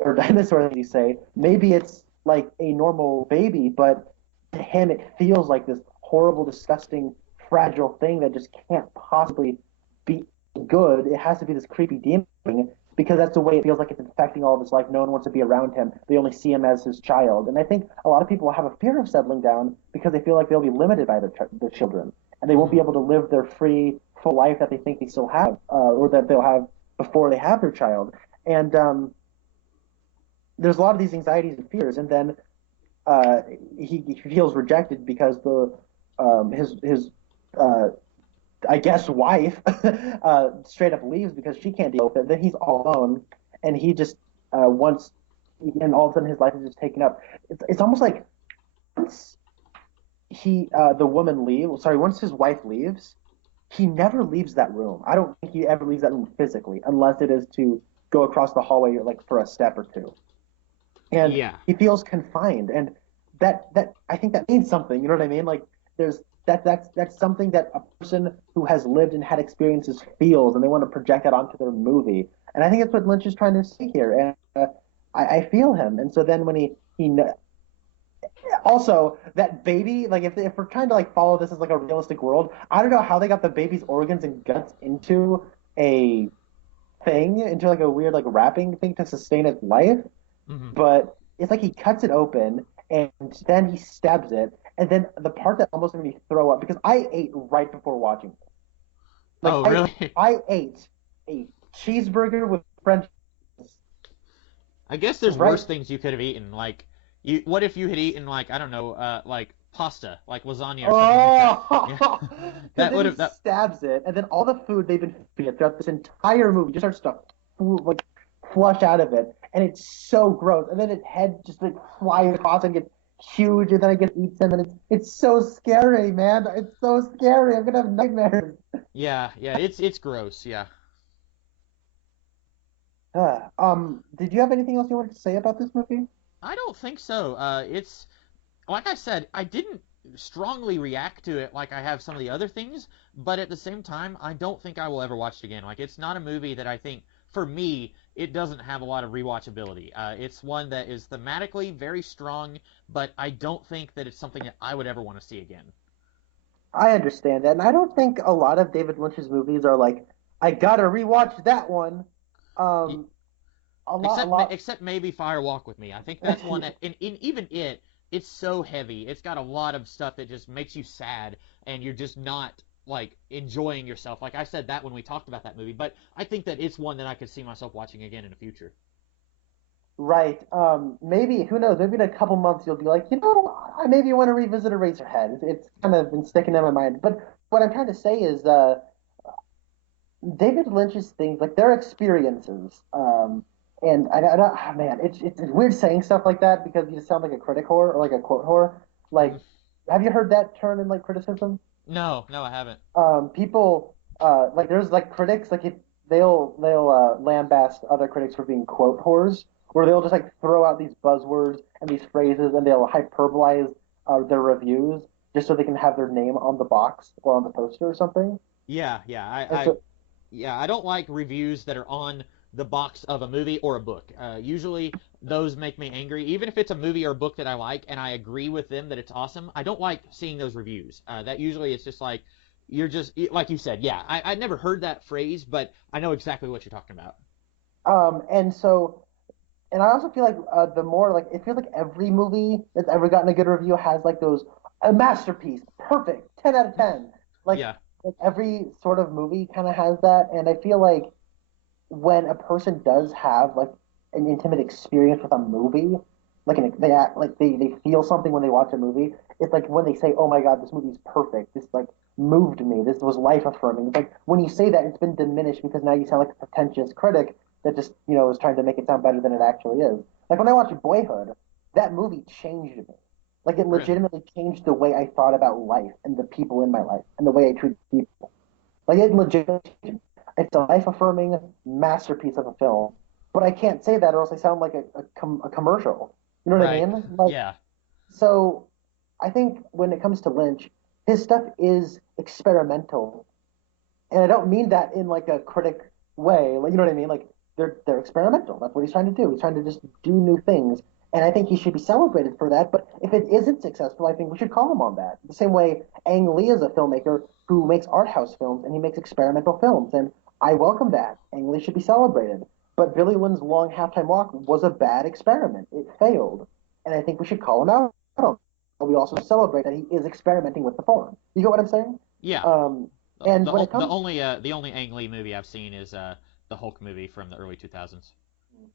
or dinosaur thing you say. Maybe it's like a normal baby, but to him it feels like this horrible, disgusting, fragile thing that just can't possibly be good. It has to be this creepy demon thing because that's the way it feels like it's infecting all of his life. No one wants to be around him. They only see him as his child. And I think a lot of people have a fear of settling down because they feel like they'll be limited by their children and they won't be Hmm. able to live their free, full life that they think they still have or that they'll have before they have their child. And there's a lot of these anxieties and fears. And then uh, he feels rejected because his uh, I guess wife straight up leaves because she can't deal with it. Then he's all alone, and he just wants, and all of a sudden his life is just taken up. It's almost like once the woman leaves, sorry, once his wife leaves, he never leaves that room. I don't think he ever leaves that room physically, unless it is to go across the hallway like for a step or two. And Yeah. he feels confined, and that I think that means something. You know what I mean? Like there's that's something that a person who has lived and had experiences feels, and they want to project that onto their movie. And I think that's what Lynch is trying to say here. And I feel him. And so then when also that baby, like if we're trying to like follow this as like a realistic world, I don't know how they got the baby's organs and guts into a thing, into like a weird like wrapping thing to sustain its life, Hmm. but it's like he cuts it open and then he stabs it. And then the part that almost made me throw up because I ate right before watching this. Like Oh, I really? I ate a cheeseburger with French fries I guess there's right. worse things you could have eaten. Like, what if you had eaten like I don't know, like pasta, like lasagna or something like that? Yeah, Oh, because that then would he have that. stabs it, and then all the food they've been feeding it throughout this entire movie just starts to like flush out of it, and it's so gross. And then its head just like flies across and gets huge, and then I get eats them, and it's so scary, man. It's so scary. I'm gonna have nightmares. Yeah, yeah, it's gross. Yeah. Did you have anything else you wanted to say about this movie? I don't think so. It's like I said, I didn't strongly react to it like I have some of the other things, but at the same time, I don't think I will ever watch it again. Like, it's not a movie that I think, for me, it doesn't have a lot of rewatchability. It's one that is thematically very strong, but I don't think that it's something that I would ever want to see again. I understand that, and I don't think a lot of David Lynch's movies are like, I gotta rewatch that one. Y- Um, a lot. except maybe Fire Walk with Me. I think that's one that in even it's so heavy. It's got a lot of stuff that just makes you sad, and you're just not like enjoying yourself. Like I said that when we talked about that movie, but I think that it's one that I could see myself watching again in the future. Right. Maybe, who knows? Maybe in a couple months you'll be like, I maybe want to revisit Eraserhead. It's kind of been sticking in my mind. But what I'm trying to say is, David Lynch's things, like their experiences, and I don't, man, it's weird saying stuff like that because you just sound like a critic whore or like a quote whore. Like, have you heard that term in like criticism? No, no, I haven't. People, like there's like critics, like if they'll lambast other critics for being quote whores, where they'll just like throw out these buzzwords and these phrases and they'll hyperbolize their reviews just so they can have their name on the box or on the poster or something. Yeah, yeah. And so Yeah, I don't like reviews that are on the box of a movie or a book. Usually those make me angry. Even if it's a movie or a book that I like and I agree with them that it's awesome, I don't like seeing those reviews. That usually it's just like you're just like you said. Yeah, I never heard that phrase, but I know exactly what you're talking about. and so and I also feel like the more like it feels like every movie that's ever gotten a good review has like those a masterpiece, perfect, 10 out of 10. Like, Yeah, like every sort of movie kind of has that, and I feel like when a person does have like an intimate experience with a movie, like they act like they feel something when they watch a movie. It's like when they say, "Oh my God, this movie's perfect. This like moved me. This was life affirming." It's like when you say that, it's been diminished because now you sound like a pretentious critic that just is trying to make it sound better than it actually is. Like when I watched Boyhood, that movie changed me. Like it really. legitimately changed the way I thought about life and the people in my life and the way I treat people. Like it legitimately, it's a life affirming masterpiece of a film. But I can't say that or else I sound like a commercial. You know what I Right. mean? Like, Yeah. so I think when it comes to Lynch, his stuff is experimental, and I don't mean that in like a critic way. Like, you know what I mean? Like they're experimental. That's what he's trying to do. He's trying to just do new things, and I think he should be celebrated for that. But if it isn't successful, I think we should call him on that. The same way Ang Lee is a filmmaker who makes art house films and he makes experimental films, and I welcome that. Ang Lee should be celebrated. But Billy Lynn's Long Halftime Walk was a bad experiment. It failed, and I think we should call him out on it. We also celebrate that he is experimenting with the form. You get what I'm saying? Yeah. Um, and when it comes, The only Ang Lee movie I've seen is the Hulk movie from the early 2000s.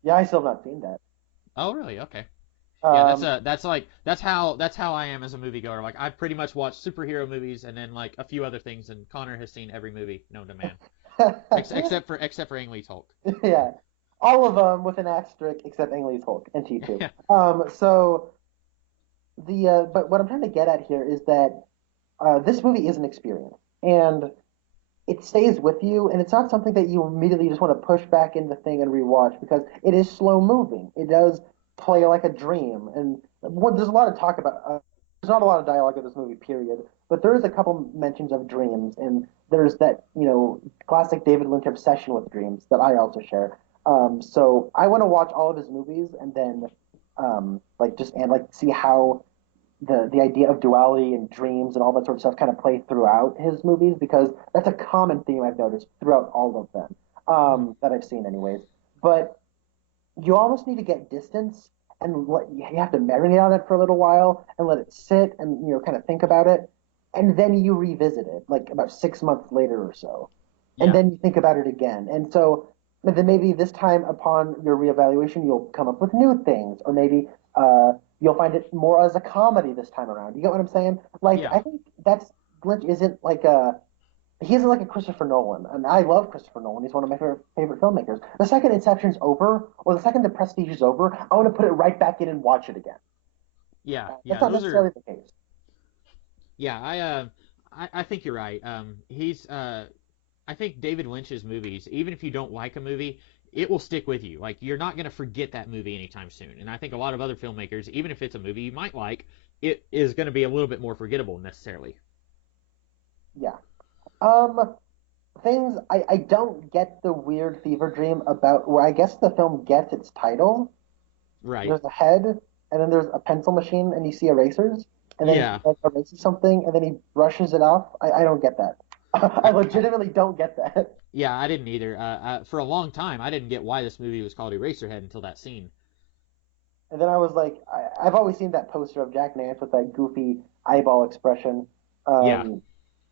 yeah, I still have not seen that. Oh, really? Okay. Yeah, Um, that's how I am as a moviegoer. Like I pretty much watch superhero movies and then like a few other things, and Connor has seen every movie known to man, except for Ang Lee's Hulk. yeah, all of them with an asterisk except Ang Lee's Hulk and T2. Yeah, So but what I'm trying to get at here is that this movie is an experience, and it stays with you, and it's not something that you immediately just want to push back in the thing and rewatch because it is slow moving. It does play like a dream, and there's a lot of talk about. There's not a lot of dialogue in this movie, period, but there is a couple mentions of dreams, and there's that classic David Lynch obsession with dreams that I also share. So I want to watch all of his movies and then like just and like see how the idea of duality and dreams and all that sort of stuff kind of play throughout his movies because that's a common theme I've noticed throughout all of them that I've seen anyways. But you almost need to get distance and you have to marinate on it for a little while and let it sit and kind of think about it, and then you revisit it like about 6 months later or so, and yeah, then you think about it again. And so then maybe this time upon your reevaluation, you'll come up with new things, or maybe you'll find it more as a comedy this time around. You get what I'm saying? Like yeah. I think that's Lynch isn't like a he isn't like a Christopher Nolan, and I love Christopher Nolan. He's one of my favorite filmmakers. The second Inception's over, or the second The Prestige is over, I want to put it right back in and watch it again. Yeah, That's yeah, not those are necessarily the case. yeah. I think you're right. He's I think David Lynch's movies, even if you don't like a movie, it will stick with you. Like you're not gonna forget that movie anytime soon. And I think a lot of other filmmakers, even if it's a movie you might like, it is gonna be a little bit more forgettable necessarily. Yeah. Um, things I don't get the weird fever dream about where I guess the film gets its title. Right. There's a head, and then there's a pencil machine, and you see erasers. and then he Yeah. like erases something, and then he brushes it off. I don't get that. I legitimately don't get that. Yeah, I didn't either. For a long time, I didn't get why this movie was called Eraserhead until that scene. And then I was like, I've always seen that poster of Jack Nance with that goofy eyeball expression. Yeah, Um,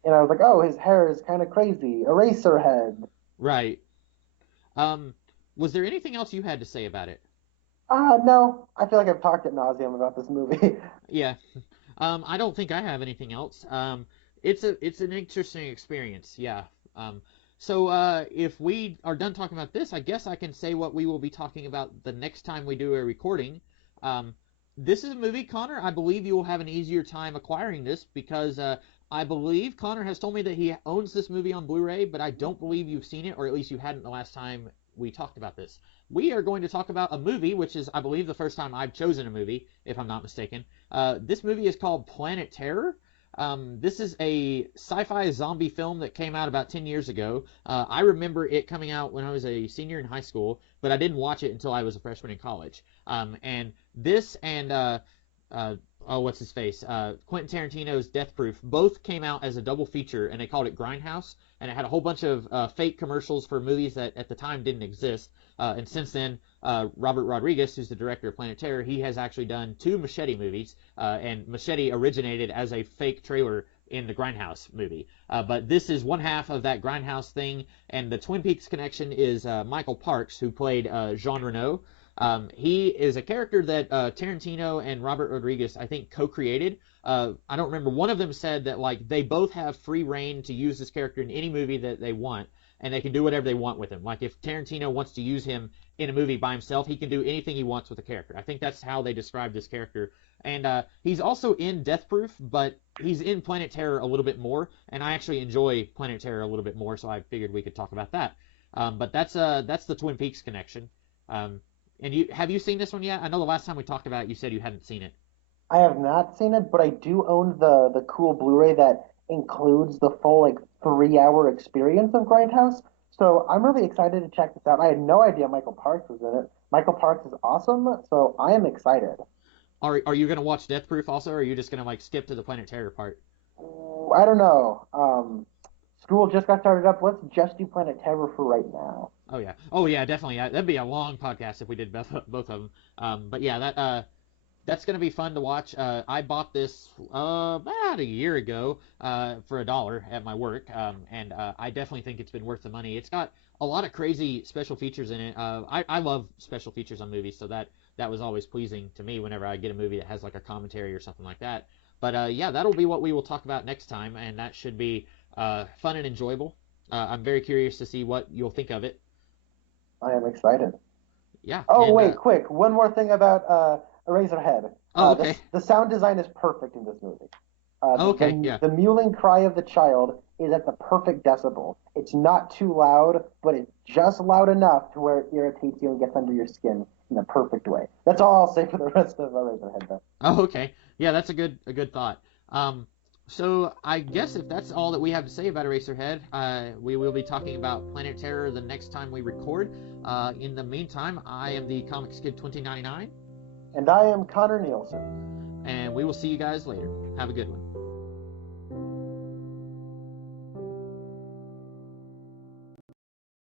and I was like, oh, his hair is kind of crazy. Eraserhead. right. Um, was there anything else you had to say about it? No, I feel like I've talked at nauseum about this movie. Yeah. I don't think I have anything else. It's an interesting experience. Yeah. Um, if we are done talking about this, I guess I can say what we will be talking about the next time we do a recording. Um, this is a movie, Connor. I believe you will have an easier time acquiring this because I believe Connor has told me that he owns this movie on Blu-ray, but I don't believe you've seen it, or at least you hadn't the last time we talked about this. We are going to talk about a movie, which is, I believe, the first time I've chosen a movie, if I'm not mistaken. This movie is called Planet Terror. This is a sci-fi zombie film that came out about 10 years ago. I remember it coming out when I was a senior in high school, but I didn't watch it until I was a freshman in college. And this and uh, oh, what's his face? Quentin Tarantino's Death Proof both came out as a double feature, and they called it Grindhouse. And it had a whole bunch of fake commercials for movies that at the time didn't exist. And since then, Robert Rodriguez, who's the director of Planet Terror, he has actually done two Machete movies, and Machete originated as a fake trailer in the Grindhouse movie. But this is one half of that Grindhouse thing, and the Twin Peaks connection is Michael Parks, who played Jean Reno. He is a character that Tarantino and Robert Rodriguez, I think, co-created. I don't remember. One of them said that like they both have free reign to use this character in any movie that they want, and they can do whatever they want with him. Like if Tarantino wants to use him in a movie by himself, he can do anything he wants with the character. I think that's how they describe this character. And he's also in Death Proof, but he's in Planet Terror a little bit more, and I actually enjoy Planet Terror a little bit more, so I figured we could talk about that. But that's the Twin Peaks connection. Um, and you seen this one yet? I know the last time we talked about it, you said you hadn't seen it. I have not seen it, but I do own the cool Blu-ray that includes the full like 3 hour experience of Grindhouse. So I'm really excited to check this out. I had no idea Michael Parks was in it. Michael Parks is awesome, so I am excited. Are you gonna watch Death Proof also, or are you just gonna like skip to the Planet Terror part? I don't know. School just got started up. Let's just do Planet Terror for right now. Oh yeah, definitely. That'd be a long podcast if we did both of them. But yeah, that's gonna be fun to watch. I bought this about a year ago for $1 at my work, and I definitely think it's been worth the money. It's got a lot of crazy special features in it. I love special features on movies, so that was always pleasing to me whenever I get a movie that has like a commentary or something like that. But yeah, that'll be what we will talk about next time, and that should be fun and enjoyable. I'm very curious to see what you'll think of it. I am excited. Yeah, Oh and wait, quick! One more thing about Eraserhead. oh, The okay. the sound design is perfect in this movie. Oh, okay, yeah. The mewling cry of the child is at the perfect decibel. It's not too loud, but it's just loud enough to where it irritates you and gets under your skin in the perfect way. That's all I'll say for the rest of Eraserhead, though. Oh, okay. Yeah, that's a good thought. So I guess if that's all that we have to say about Eraserhead, we will be talking about Planet Terror the next time we record. In the meantime, I am the Comics Kid 2099, And I am Connor Nielsen. and we will see you guys later. Have a good one.